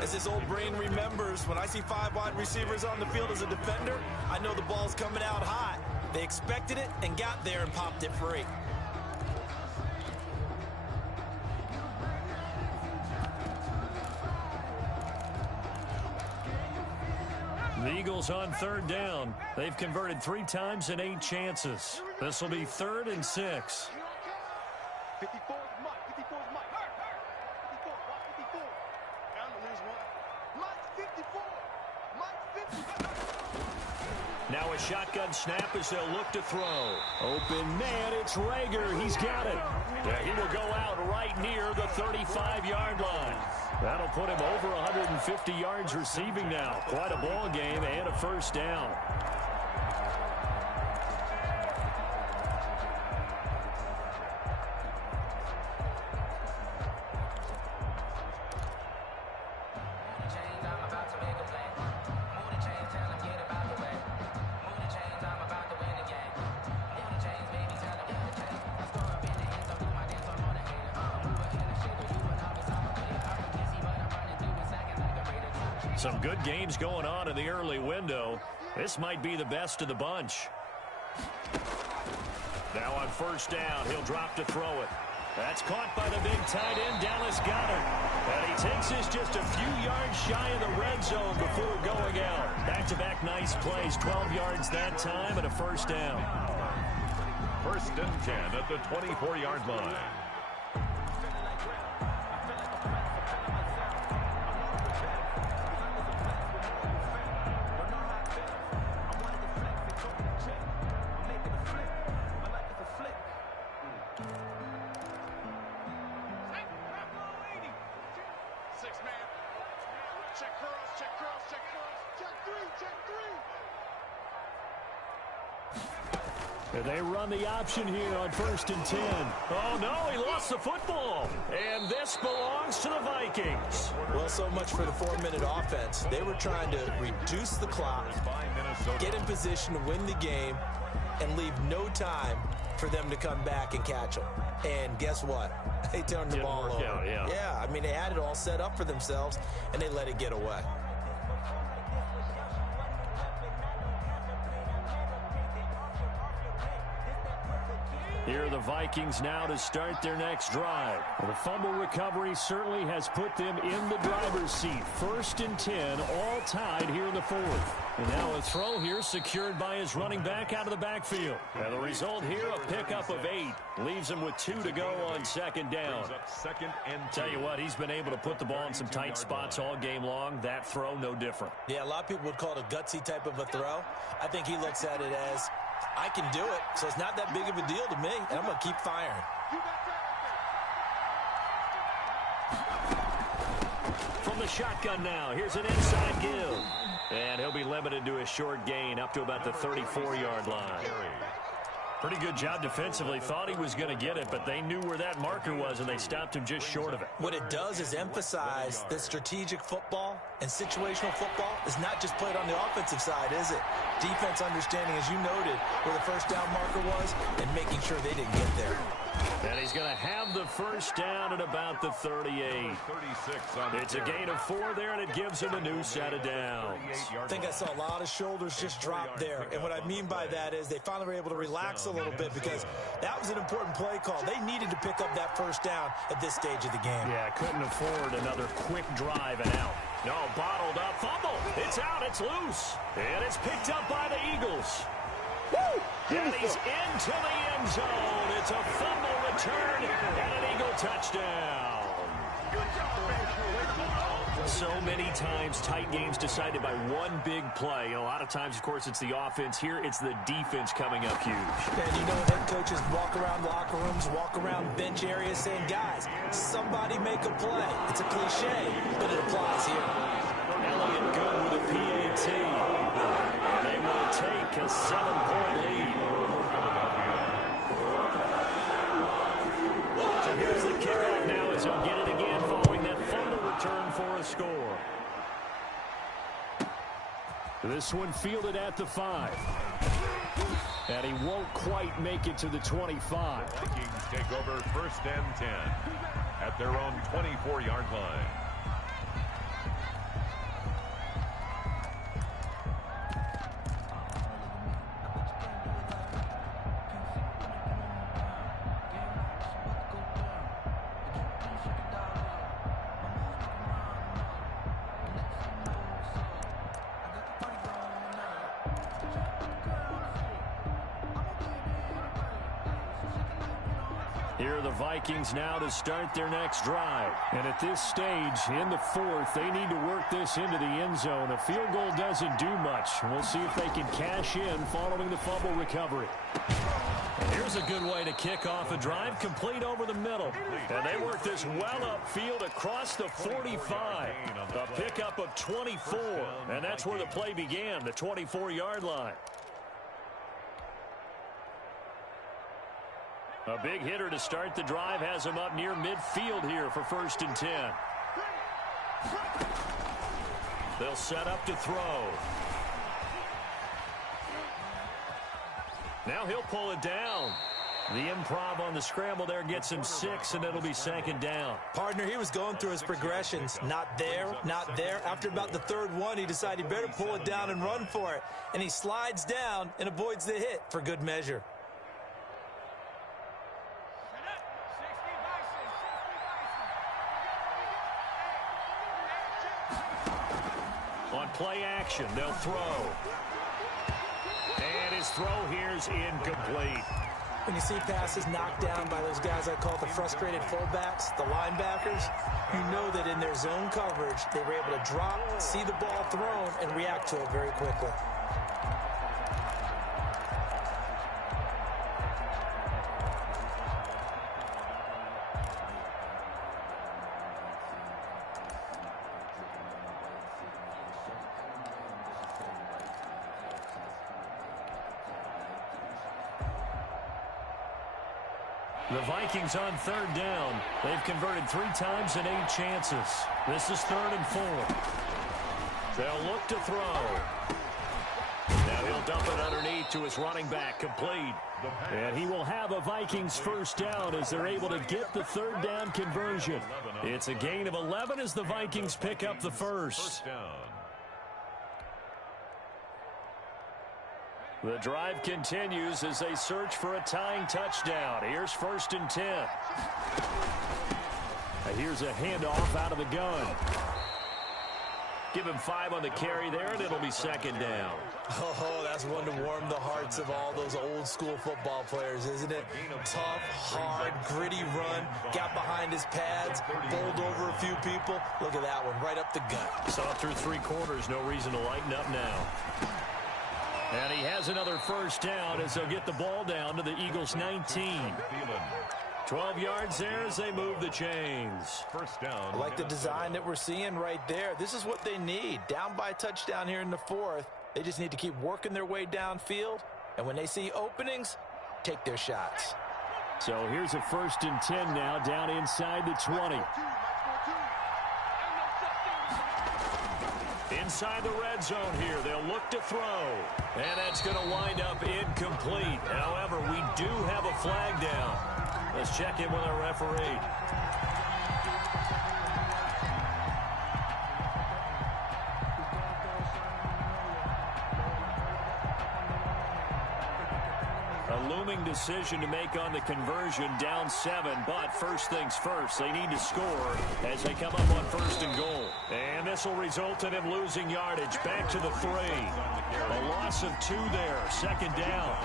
As this old brain remembers, when I see 5 wide receivers on the field as a defender, I know the ball's coming out hot. They expected it and got there and popped it free. The Eagles on third down. They've converted 3 times in 8 chances. This will be 3rd and 6. 54 is Mike. 54 is Mike. 54. Watch 54. Down to lose one. Mike's 54. Mike's 54. Now a shotgun snap as they'll look to throw. Open man, it's Rager. He's got it. Yeah, he will go out right near the 35-yard line. That'll put him over 150 yards receiving now. Quite a ball game and a first down. Some good games going on in the early window. This might be the best of the bunch. Now on first down, he'll drop to throw it. That's caught by the big tight end, Dallas Goedert. And he takes this just a few yards shy of the red zone before going out. Back-to-back nice plays, 12 yards that time and a first down. 1st and 10 at the 24-yard line. They run the option here on 1st and 10. Oh, no, he lost the football. And this belongs to the Vikings. Well, so much for the 4-minute offense. They were trying to reduce the clock, get in position to win the game, and leave no time for them to come back and catch them. And guess what? They turned the ball over. Yeah, I mean, they had it all set up for themselves, and they let it get away. Here are the Vikings now to start their next drive. The fumble recovery certainly has put them in the driver's seat. 1st and 10, all tied here in the 4th. And now a throw here secured by his running back out of the backfield. And the result here, a pickup of 8. Leaves him with 2 to go on 2nd down. Tell you what, he's been able to put the ball in some tight spots all game long. That throw, no different. Yeah, a lot of people would call it a gutsy type of a throw. I think he looks at it as, I can do it, so it's not that big of a deal to me, and I'm going to keep firing. From the shotgun now, here's an inside give. And he'll be limited to a short gain up to about the 34-yard line. Pretty good job defensively. Thought he was going to get it, but they knew where that marker was, and they stopped him just short of it. What it does is emphasize that strategic football and situational football is not just played on the offensive side, is it? Defense understanding, as you noted, where the first down marker was and making sure they didn't get there. And he's going to have the first down at about the 38. It's a gain of 4 there, and it gives him a new set of downs. I think I saw a lot of shoulders just drop there. And what I mean by that is they finally were able to relax a little bit because that was an important play call. They needed to pick up that first down at this stage of the game. Yeah, couldn't afford another quick drive and out. No, bottled up, fumble. It's out, it's loose. And it's picked up by the Eagles. Woo! And he's into the end zone. It's a fumble return and an Eagle touchdown. So many times tight games decided by one big play. A lot of times, of course, it's the offense. Here, it's the defense coming up huge. And you know, head coaches walk around locker rooms, walk around bench areas saying, guys, somebody make a play. It's a cliche, but it applies here. Elliott good with a PAT. They will take a 7-point lead. So here's the kickoff now as he'll get it again following that fumble return for a score. This one fielded at the 5. And he won't quite make it to the 25. Vikings take over 1st and 10. at their own 24-yard line. Here are the Vikings now to start their next drive. And at this stage, in the fourth, they need to work this into the end zone. A field goal doesn't do much. We'll see if they can cash in following the fumble recovery. And here's a good way to kick off a drive, complete over the middle. And they work this well upfield across the 45. A pickup of 24. And that's where the play began, the 24-yard line. A big hitter to start the drive has him up near midfield here for 1st and 10. They'll set up to throw. Now he'll pull it down. The improv on the scramble there gets him 6, and it'll be 2nd down. Partner, he was going through his progressions. Not there, not there. After about the 3rd one, he decided he better pull it down and run for it. And he slides down and avoids the hit for good measure. On play action, they'll throw. And his throw here's incomplete. When you see passes knocked down by those guys I call the frustrated fullbacks, the linebackers, you know that in their zone coverage, they were able to drop, see the ball thrown, and react to it very quickly. The Vikings on 3rd down. They've converted 3 times in 8 chances. This is 3rd and 4. They'll look to throw. Now he'll dump it underneath to his running back, complete. And he will have a Vikings 1st down as they're able to get the 3rd down conversion. It's a gain of 11 as the Vikings pick up the 1st. The drive continues as they search for a tying touchdown. Here's 1st and 10. Here's a handoff out of the gun. Give him 5 on the carry there, and it'll be 2nd down. Oh, that's one to warm the hearts of all those old-school football players, isn't it? Tough, hard, gritty run, got behind his pads, bowled over a few people. Look at that one, right up the gut. Saw through 3 quarters, no reason to lighten up now. And he has another 1st down as they'll get the ball down to the Eagles' 19. 12 yards there as they move the chains. 1st down. I like the design that we're seeing right there. This is what they need. Down by a touchdown here in the 4th. They just need to keep working their way downfield. And when they see openings, take their shots. So here's a 1st and 10 now down inside the 20. Inside the red zone here, they'll look to throw. And that's going to wind up incomplete. However, we do have a flag down. Let's check in with our referee. A looming decision to make on the conversion, down 7, but first things first, they need to score as they come up on 1st and goal. And this will result in him losing yardage back to the 3. A loss of 2 there, 2nd down.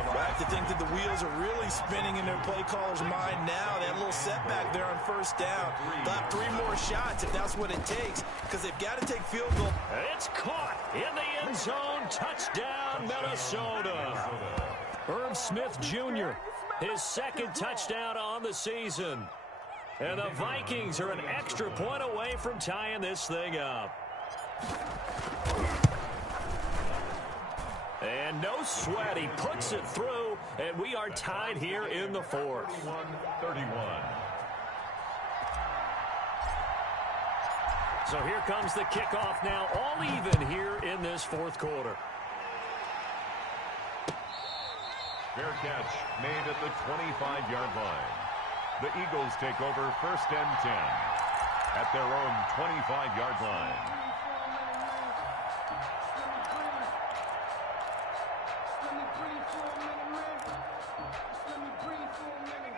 I have to think that the wheels are really spinning in their play caller's mind now. They had a little setback there on 1st down. They'll have 3 more shots if that's what it takes, because they've got to take field goal. It's caught in the end zone. Touchdown, Minnesota. Irv Smith Jr., his 2nd touchdown on the season. And the Vikings are an extra point away from tying this thing up. And no sweat, he puts it through, and we are tied here in the 4th. 31. So here comes the kickoff now, all even here in this 4th quarter. Fair catch made at the 25-yard line. The Eagles take over 1st and 10 at their own 25-yard line.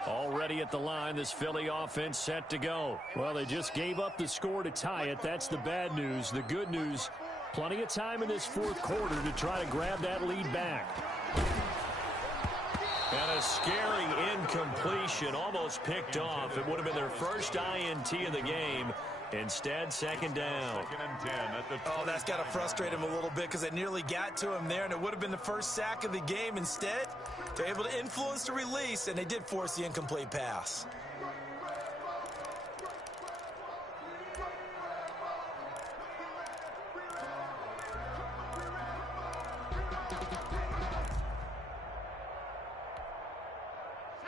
Already at the line, this Philly offense set to go. Well, they just gave up the score to tie it. That's the bad news. The good news, plenty of time in this 4th quarter to try to grab that lead back. And a scary incompletion, almost picked off. It would have been their first INT of the game. Instead, 2nd down. 2nd and 10 at the Oh, that's got to frustrate him a little bit because they nearly got to him there, and it would have been the first sack of the game. Instead, they're able to influence the release, and they did force the incomplete pass.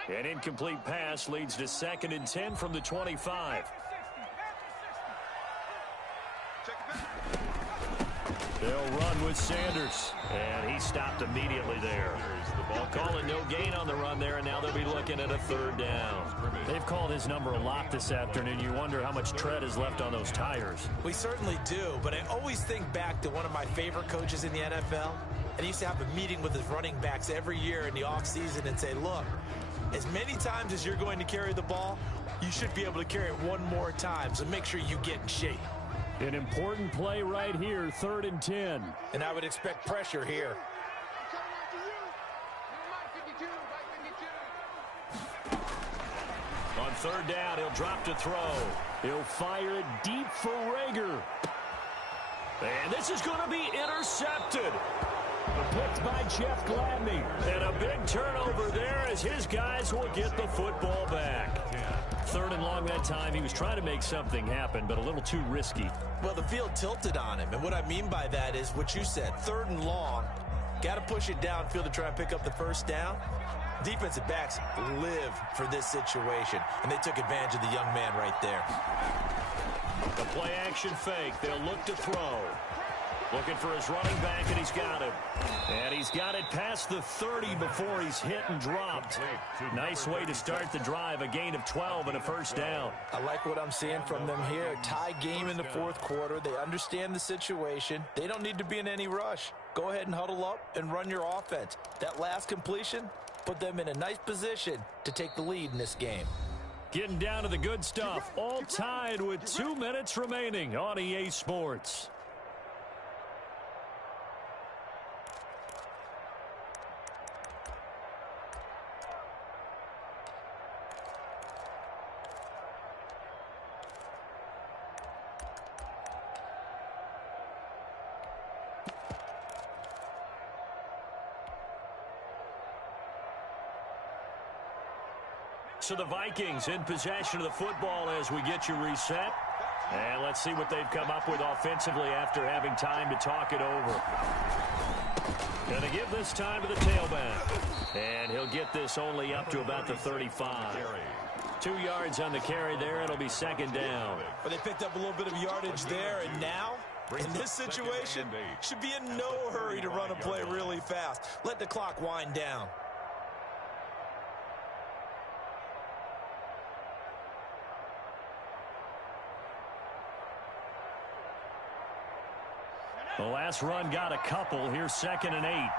An incomplete pass leads to 2nd and 10 from the 25. They'll run with Sanders, and he stopped immediately there. They'll call it no gain on the run there, and now they'll be looking at a 3rd down. They've called his number a lot this afternoon. You wonder how much tread is left on those tires. We certainly do, but I always think back to one of my favorite coaches in the NFL, and he used to have a meeting with his running backs every year in the offseason and say, look, as many times as you're going to carry the ball, you should be able to carry it one more time, so make sure you get in shape. An important play right here, 3rd and 10. And I would expect pressure here. On 3rd down, he'll drop to throw. He'll fire it deep for Rager. And this is going to be intercepted. Picked by Jeff Gladney. And a big turnover there as his guys will get the football back. 3rd and long that time. He was trying to make something happen, but a little too risky. Well, the field tilted on him, and what I mean by that is what you said, 3rd and long. Got to push it downfield to try and pick up the 1st down. Defensive backs live for this situation, and they took advantage of the young man right there. The play-action fake. They'll look to throw. Looking for his running back, and he's got it. And he's got it past the 30 before he's hit and dropped. Nice way to start the drive, a gain of 12 and a 1st down. I like what I'm seeing from them here. Tie game in the 4th quarter. They understand the situation. They don't need to be in any rush. Go ahead and huddle up and run your offense. That last completion put them in a nice position to take the lead in this game. Getting down to the good stuff. All tied with 2 minutes remaining on EA Sports. So the Vikings in possession of the football as we get you reset. And let's see what they've come up with offensively after having time to talk it over. Going to give this time to the tailback. And he'll get this only up to about the 35. 2 yards on the carry there. It'll be 2nd down. But they picked up a little bit of yardage there, and now, in this situation, should be in no hurry to run a play really fast. Let the clock wind down. The last run got a couple. Here's 2nd and 8.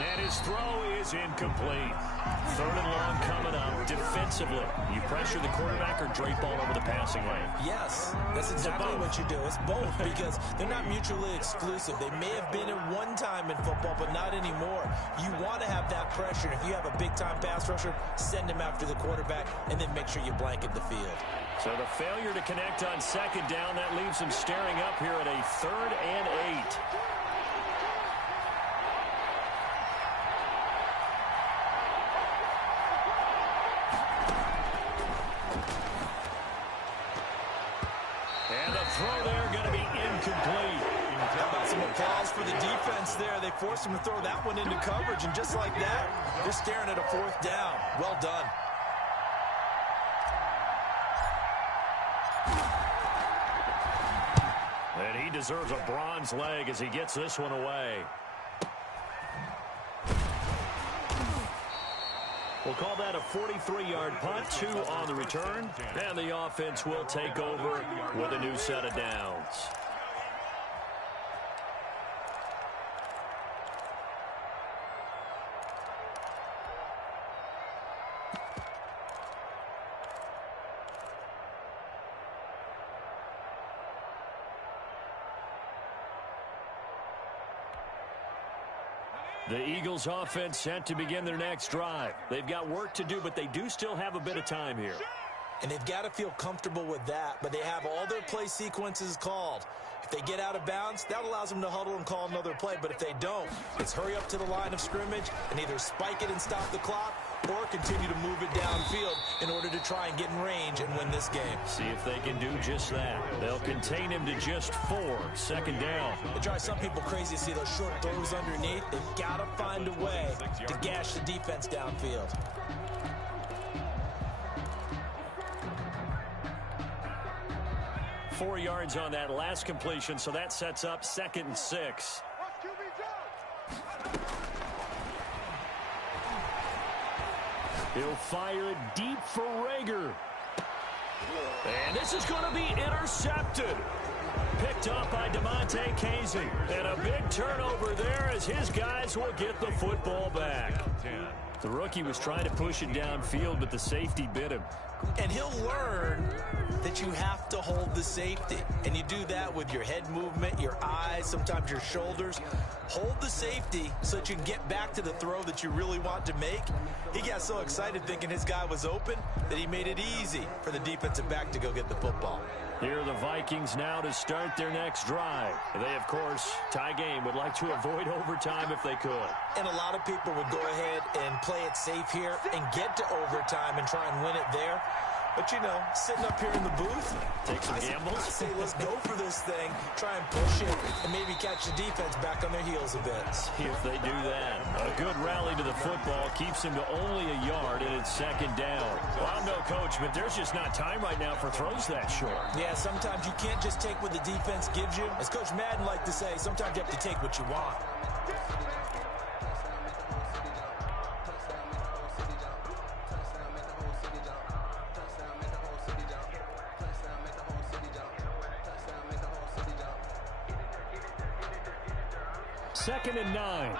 And his throw is incomplete. 3rd and long coming up. Defensively, you pressure the quarterback or drape all over the passing lane? Yes, that's exactly what you do. It's both because they're not mutually exclusive. They may have been at one time in football, but not anymore. You want to have that pressure. If you have a big-time pass rusher, send him after the quarterback, and then make sure you blanket the field. So the failure to connect on 2nd down, that leaves them staring up here at a 3rd and 8. Throw there going to be incomplete. How about some applause for the defense there? They forced him to throw that one into coverage, and just like that, they're staring at a 4th down. Well done. And he deserves a bronze leg as he gets this one away. We'll call that a 43-yard punt, 2 on the return, and the offense will take over with a new set of downs. The Eagles offense set to begin their next drive. They've got work to do, but they do still have a bit of time here. And they've got to feel comfortable with that, but they have all their play sequences called. If they get out of bounds, that allows them to huddle and call another play. But if they don't, it's hurry up to the line of scrimmage and either spike it and stop the clock or continue to move it downfield in order to try and get in range and win this game. See if they can do just that. They'll contain him to just 4. Second down. It drives some people crazy to see those short throws underneath. They've got to find a way to gash the defense downfield. Four yards on that last completion, so that sets up 2nd and 6. He'll fire it deep for Rager. And this is going to be intercepted. Picked up by DeMonte Casey. And a big turnover there as his guys will get the football back. The rookie was trying to push it downfield, but the safety bit him. And he'll learn that you have to hold the safety. And you do that with your head movement, your eyes, sometimes your shoulders. Hold the safety so that you can get back to the throw that you really want to make. He got so excited thinking his guy was open that he made it easy for the defensive back to go get the football. Here are the Vikings now to start their next drive. They, of course, tie game, would like to avoid overtime if they could. And a lot of people would go ahead and play it safe here and get to overtime and try and win it there. But, you know, sitting up here in the booth, take some gambles. I say let's go for this thing, try and push it, and maybe catch the defense back on their heels a bit. See if they do that. A good rally to the football keeps him to only a yard, and it's 2nd down. Well, I'm no coach, but there's just not time right now for throws that short. Yeah, sometimes you can't just take what the defense gives you. As Coach Madden liked to say, sometimes you have to take what you want. Second and 9.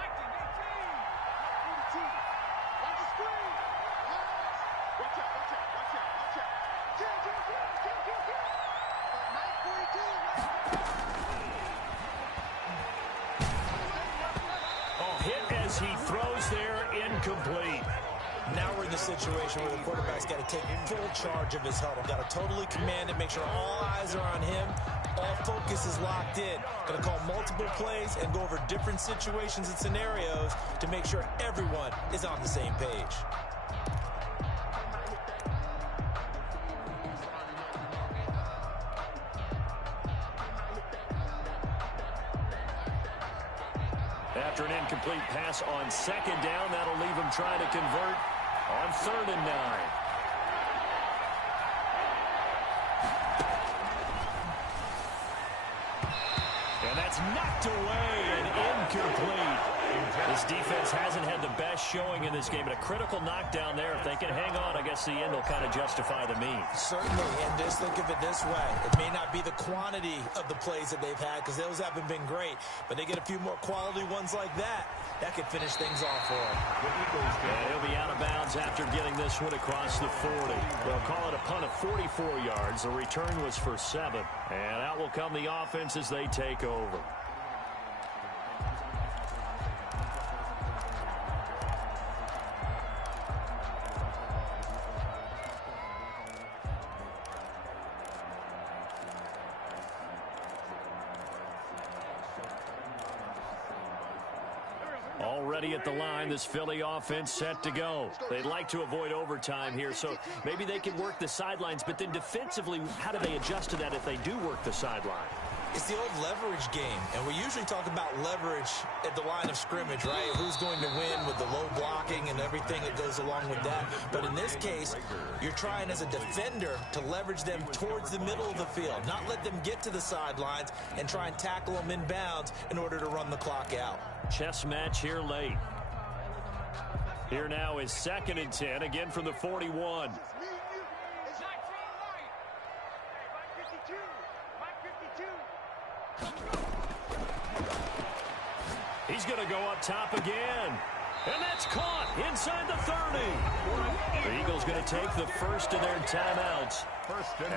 Hit as he throws there, incomplete. Now we're in the situation where the quarterback's got to take full charge of his huddle. Got to totally command it, make sure all eyes are on him. All focus is locked in. Going to call multiple plays and go over different situations and scenarios to make sure everyone is on the same page. After an incomplete pass on 2nd down, that'll leave him trying to convert on 3rd and 9. And that's knocked away and incomplete. This defense hasn't had the best showing in this game, but a critical knockdown there. If they can hang on, I guess the end will kind of justify the means. Certainly, and just think of it this way. It may not be the quantity of the plays that they've had because those haven't been great, but they get a few more quality ones like that. That could finish things off for him. And he'll be out of bounds after getting this one across the 40. They'll call it a punt of 44 yards. The return was for 7. And out will come the offense as they take over. Already at the line, this Philly offense set to go. They'd like to avoid overtime here, so maybe they can work the sidelines, but then defensively, how do they adjust to that if they do work the sideline? It's the old leverage game, and we usually talk about leverage at the line of scrimmage, right? Who's going to win with the low blocking and everything that goes along with that. But in this case, you're trying as a defender to leverage them towards the middle of the field, not let them get to the sidelines and try and tackle them in bounds in order to run the clock out. Chess match here late. Here now is 2nd and 10, again from the 41. He's going to go up top again. And that's caught inside the 30. The Eagles going to take the first of their timeouts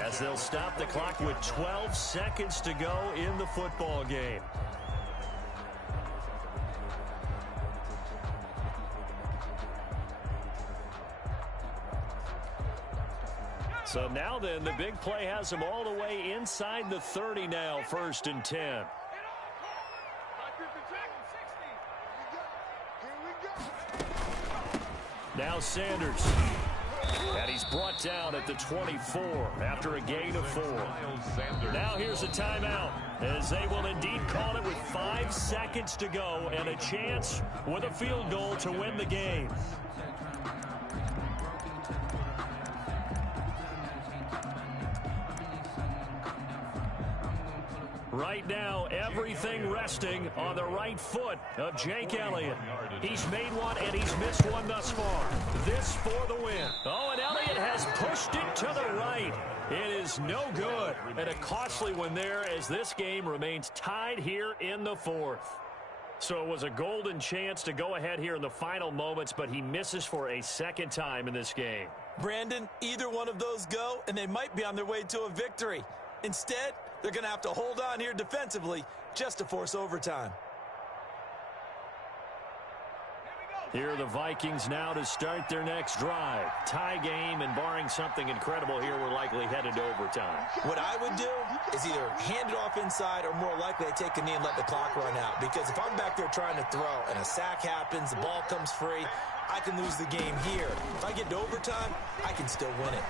as they'll stop the clock with 12 seconds to go in the football game. So now then, the big play has them all the way inside the 30 now, 1st and 10. Now Sanders. And he's brought down at the 24 after a gain of 4. Now here's a timeout as they will indeed call it with 5 seconds to go and a chance with a field goal to win the game. Right now, everything resting on the right foot of Jake Elliott. He's made one and he's missed one thus far. This for the win. Oh, and Elliott has pushed it to the right. It is no good. And a costly one there as this game remains tied here in the 4th. So it was a golden chance to go ahead here in the final moments, but he misses for a second time in this game. Brandon, either one of those go, and they might be on their way to a victory. Instead, they're going to have to hold on here defensively just to force overtime. Here are the Vikings now to start their next drive. Tie game, and barring something incredible here, we're likely headed to overtime. What I would do is either hand it off inside or more likely I take a knee and let the clock run out. Because if I'm back there trying to throw and a sack happens, the ball comes free, I can lose the game here. If I get to overtime, I can still win it.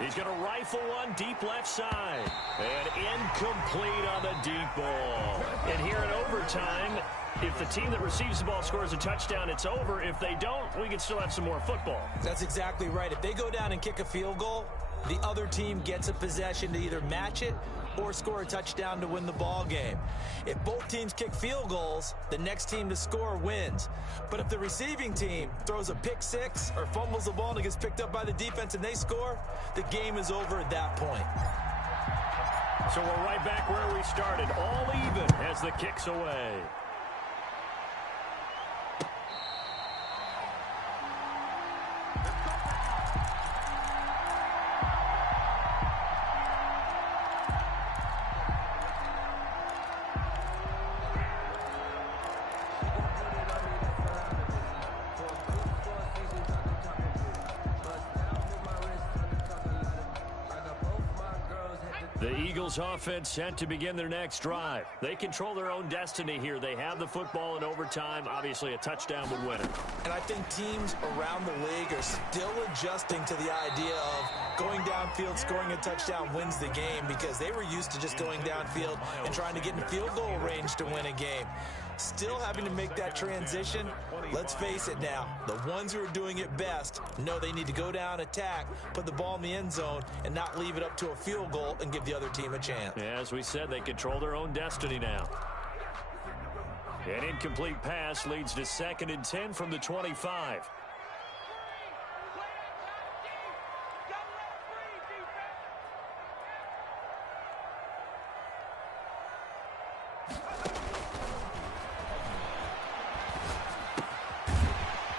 He's going to rifle one deep left side. And incomplete on the deep ball. And here in overtime, if the team that receives the ball scores a touchdown, it's over. If they don't, we can still have some more football. That's exactly right. If they go down and kick a field goal, the other team gets a possession to either match it or score a touchdown to win the ball game. If both teams kick field goals, the next team to score wins. But if the receiving team throws a pick six or fumbles the ball and it gets picked up by the defense and they score, the game is over at that point. So we're right back where we started, all even as the kick's away. The Eagles offense set to begin their next drive. They control their own destiny here. They have the football in overtime. Obviously, a touchdown would win it. And I think teams around the league are still adjusting to the idea of going downfield, scoring a touchdown wins the game, because they were used to just going downfield and trying to get in field goal range to win a game. Still having to make that transition. Let's face it now, the ones who are doing it best know they need to go down, attack, put the ball in the end zone, and not leave it up to a field goal and give the other team a chance. Yeah, as we said, they control their own destiny now. An incomplete pass leads to 2nd and 10 from the 25.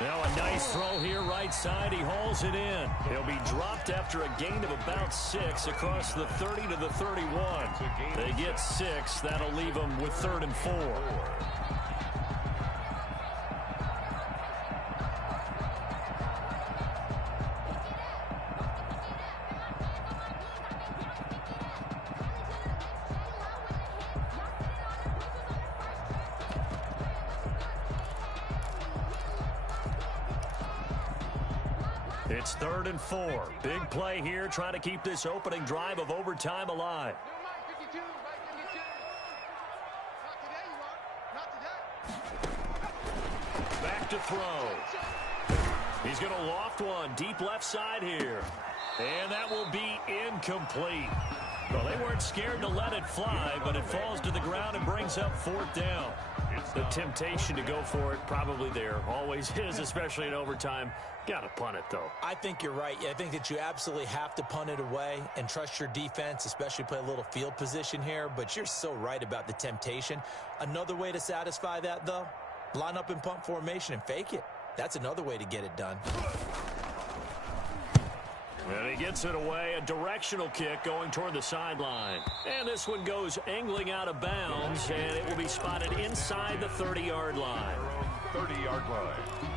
Now a nice throw here right side. He hauls it in. He'll be dropped after a gain of about 6 across the 30 to the 31. They get 6. That'll leave them with 3rd and 4. It's 3rd and 4. Big play here, trying to keep this opening drive of overtime alive. to throw. He's going to loft one deep left side here. And that will be incomplete. Well, they weren't scared to let it fly, but it falls to the ground and brings up 4th down. The temptation to go for it probably there. Always is, especially in overtime. Got to punt it, though. I think you're right. I think that you absolutely have to punt it away and trust your defense, especially play a little field position here. But you're so right about the temptation. Another way to satisfy that, though, line up in punt formation and fake it. That's another way to get it done. And he gets it away, a directional kick going toward the sideline. And this one goes angling out of bounds, and it will be spotted inside the 30-yard line. 30-yard line.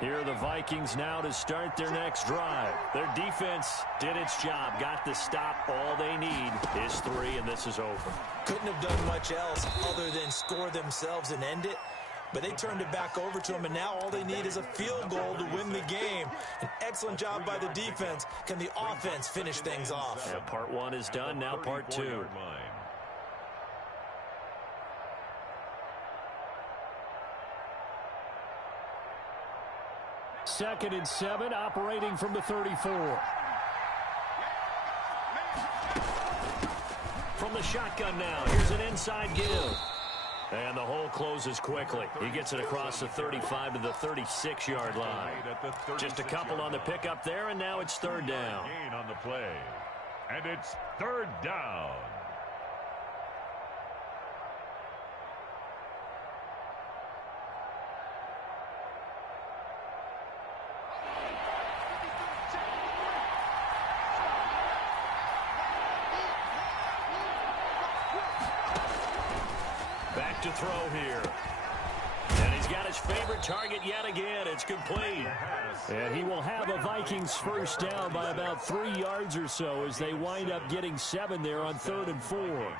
Here are the Vikings now to start their next drive. Their defense did its job, got the stop. All they need is 3, and this is over. Couldn't have done much else other than score themselves and end it. But they turned it back over to them, and now all they need is a field goal to win the game. An excellent job by the defense. Can the offense finish things off? Yeah, part 1 is done, now part 2. 2nd and 7, operating from the 34. From the shotgun now, here's an inside give. And the hole closes quickly. He gets it across the 35 to the 36-yard line. Just a couple on the pickup there, and now it's 3rd down. Gain on the play. And it's 3rd down. Back to throw here. And he's got his favorite target yet again. It's complete. And he will have a Vikings first down by about 3 yards or so as they wind up getting 7 there on 3rd and 4.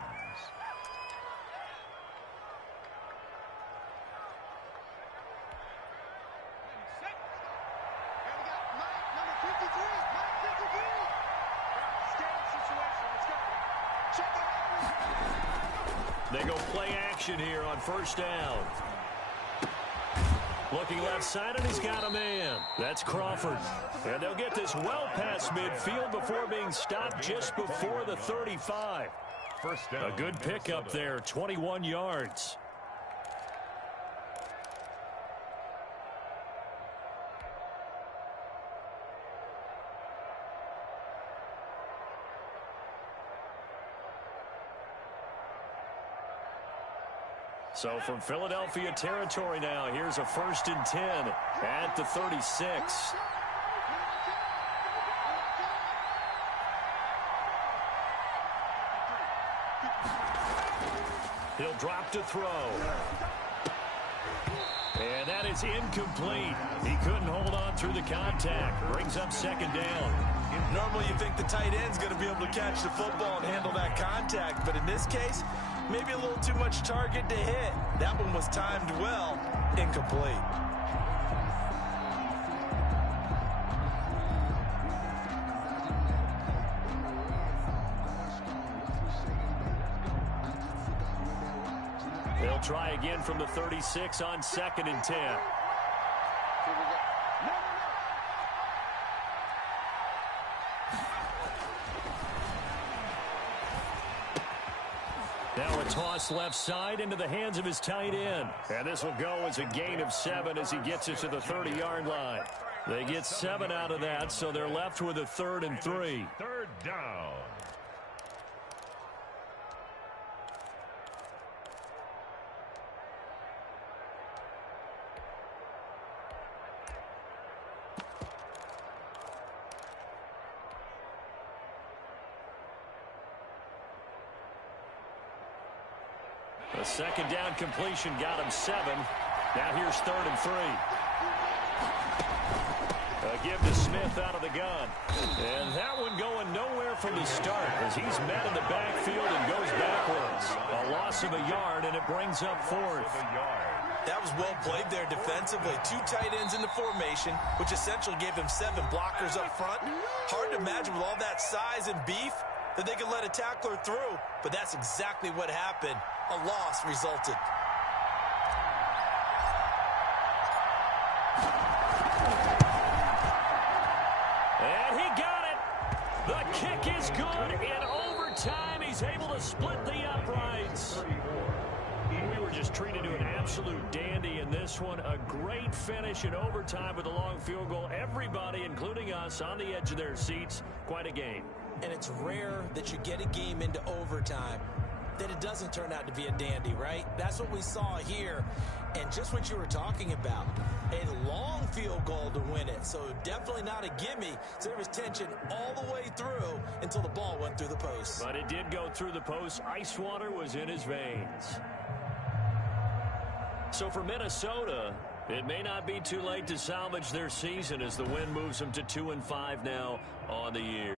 They go play action here on 1st down. Looking left side, and he's got a man. That's Crawford. And they'll get this well past midfield before being stopped just before the 35. First down. A good pickup there, 21 yards. So from Philadelphia territory now, here's a 1st and 10 at the 36. He'll drop to throw. And that is incomplete. He couldn't hold on through the contact. Brings up 2nd down. Normally you think the tight end's going to be able to catch the football and handle that contact, but in this case, maybe a little too much target to hit. That one was timed well. Incomplete. They'll try again from the 36 on 2nd and 10. Now a toss left side into the hands of his tight end. And this will go as a gain of 7 as he gets it to the 30-yard line. They get 7 out of that, so they're left with a 3rd and 3. 3rd down. A 2nd down completion got him 7. Now here's 3rd and 3. give to Smith out of the gun. And that one going nowhere from the start as he's met in the backfield and goes backwards. A loss of a yard, and it brings up fourth. That was well played there defensively. 2 tight ends in the formation, which essentially gave him 7 blockers up front. Hard to imagine with all that size and beef that they could let a tackler through, but that's exactly what happened. A loss resulted. And he got it. The kick is good. In overtime, he's able to split the uprights. We were just treated to an absolute dandy in this one. A great finish in overtime with a long field goal. Everybody, including us, on the edge of their seats. Quite a game. And it's rare that you get a game into overtime that it doesn't turn out to be a dandy, right? That's what we saw here. And just what you were talking about, a long field goal to win it. So definitely not a gimme. So there was tension all the way through until the ball went through the post. But it did go through the post. Ice water was in his veins. So for Minnesota, it may not be too late to salvage their season as the win moves them to 2-5 now on the year.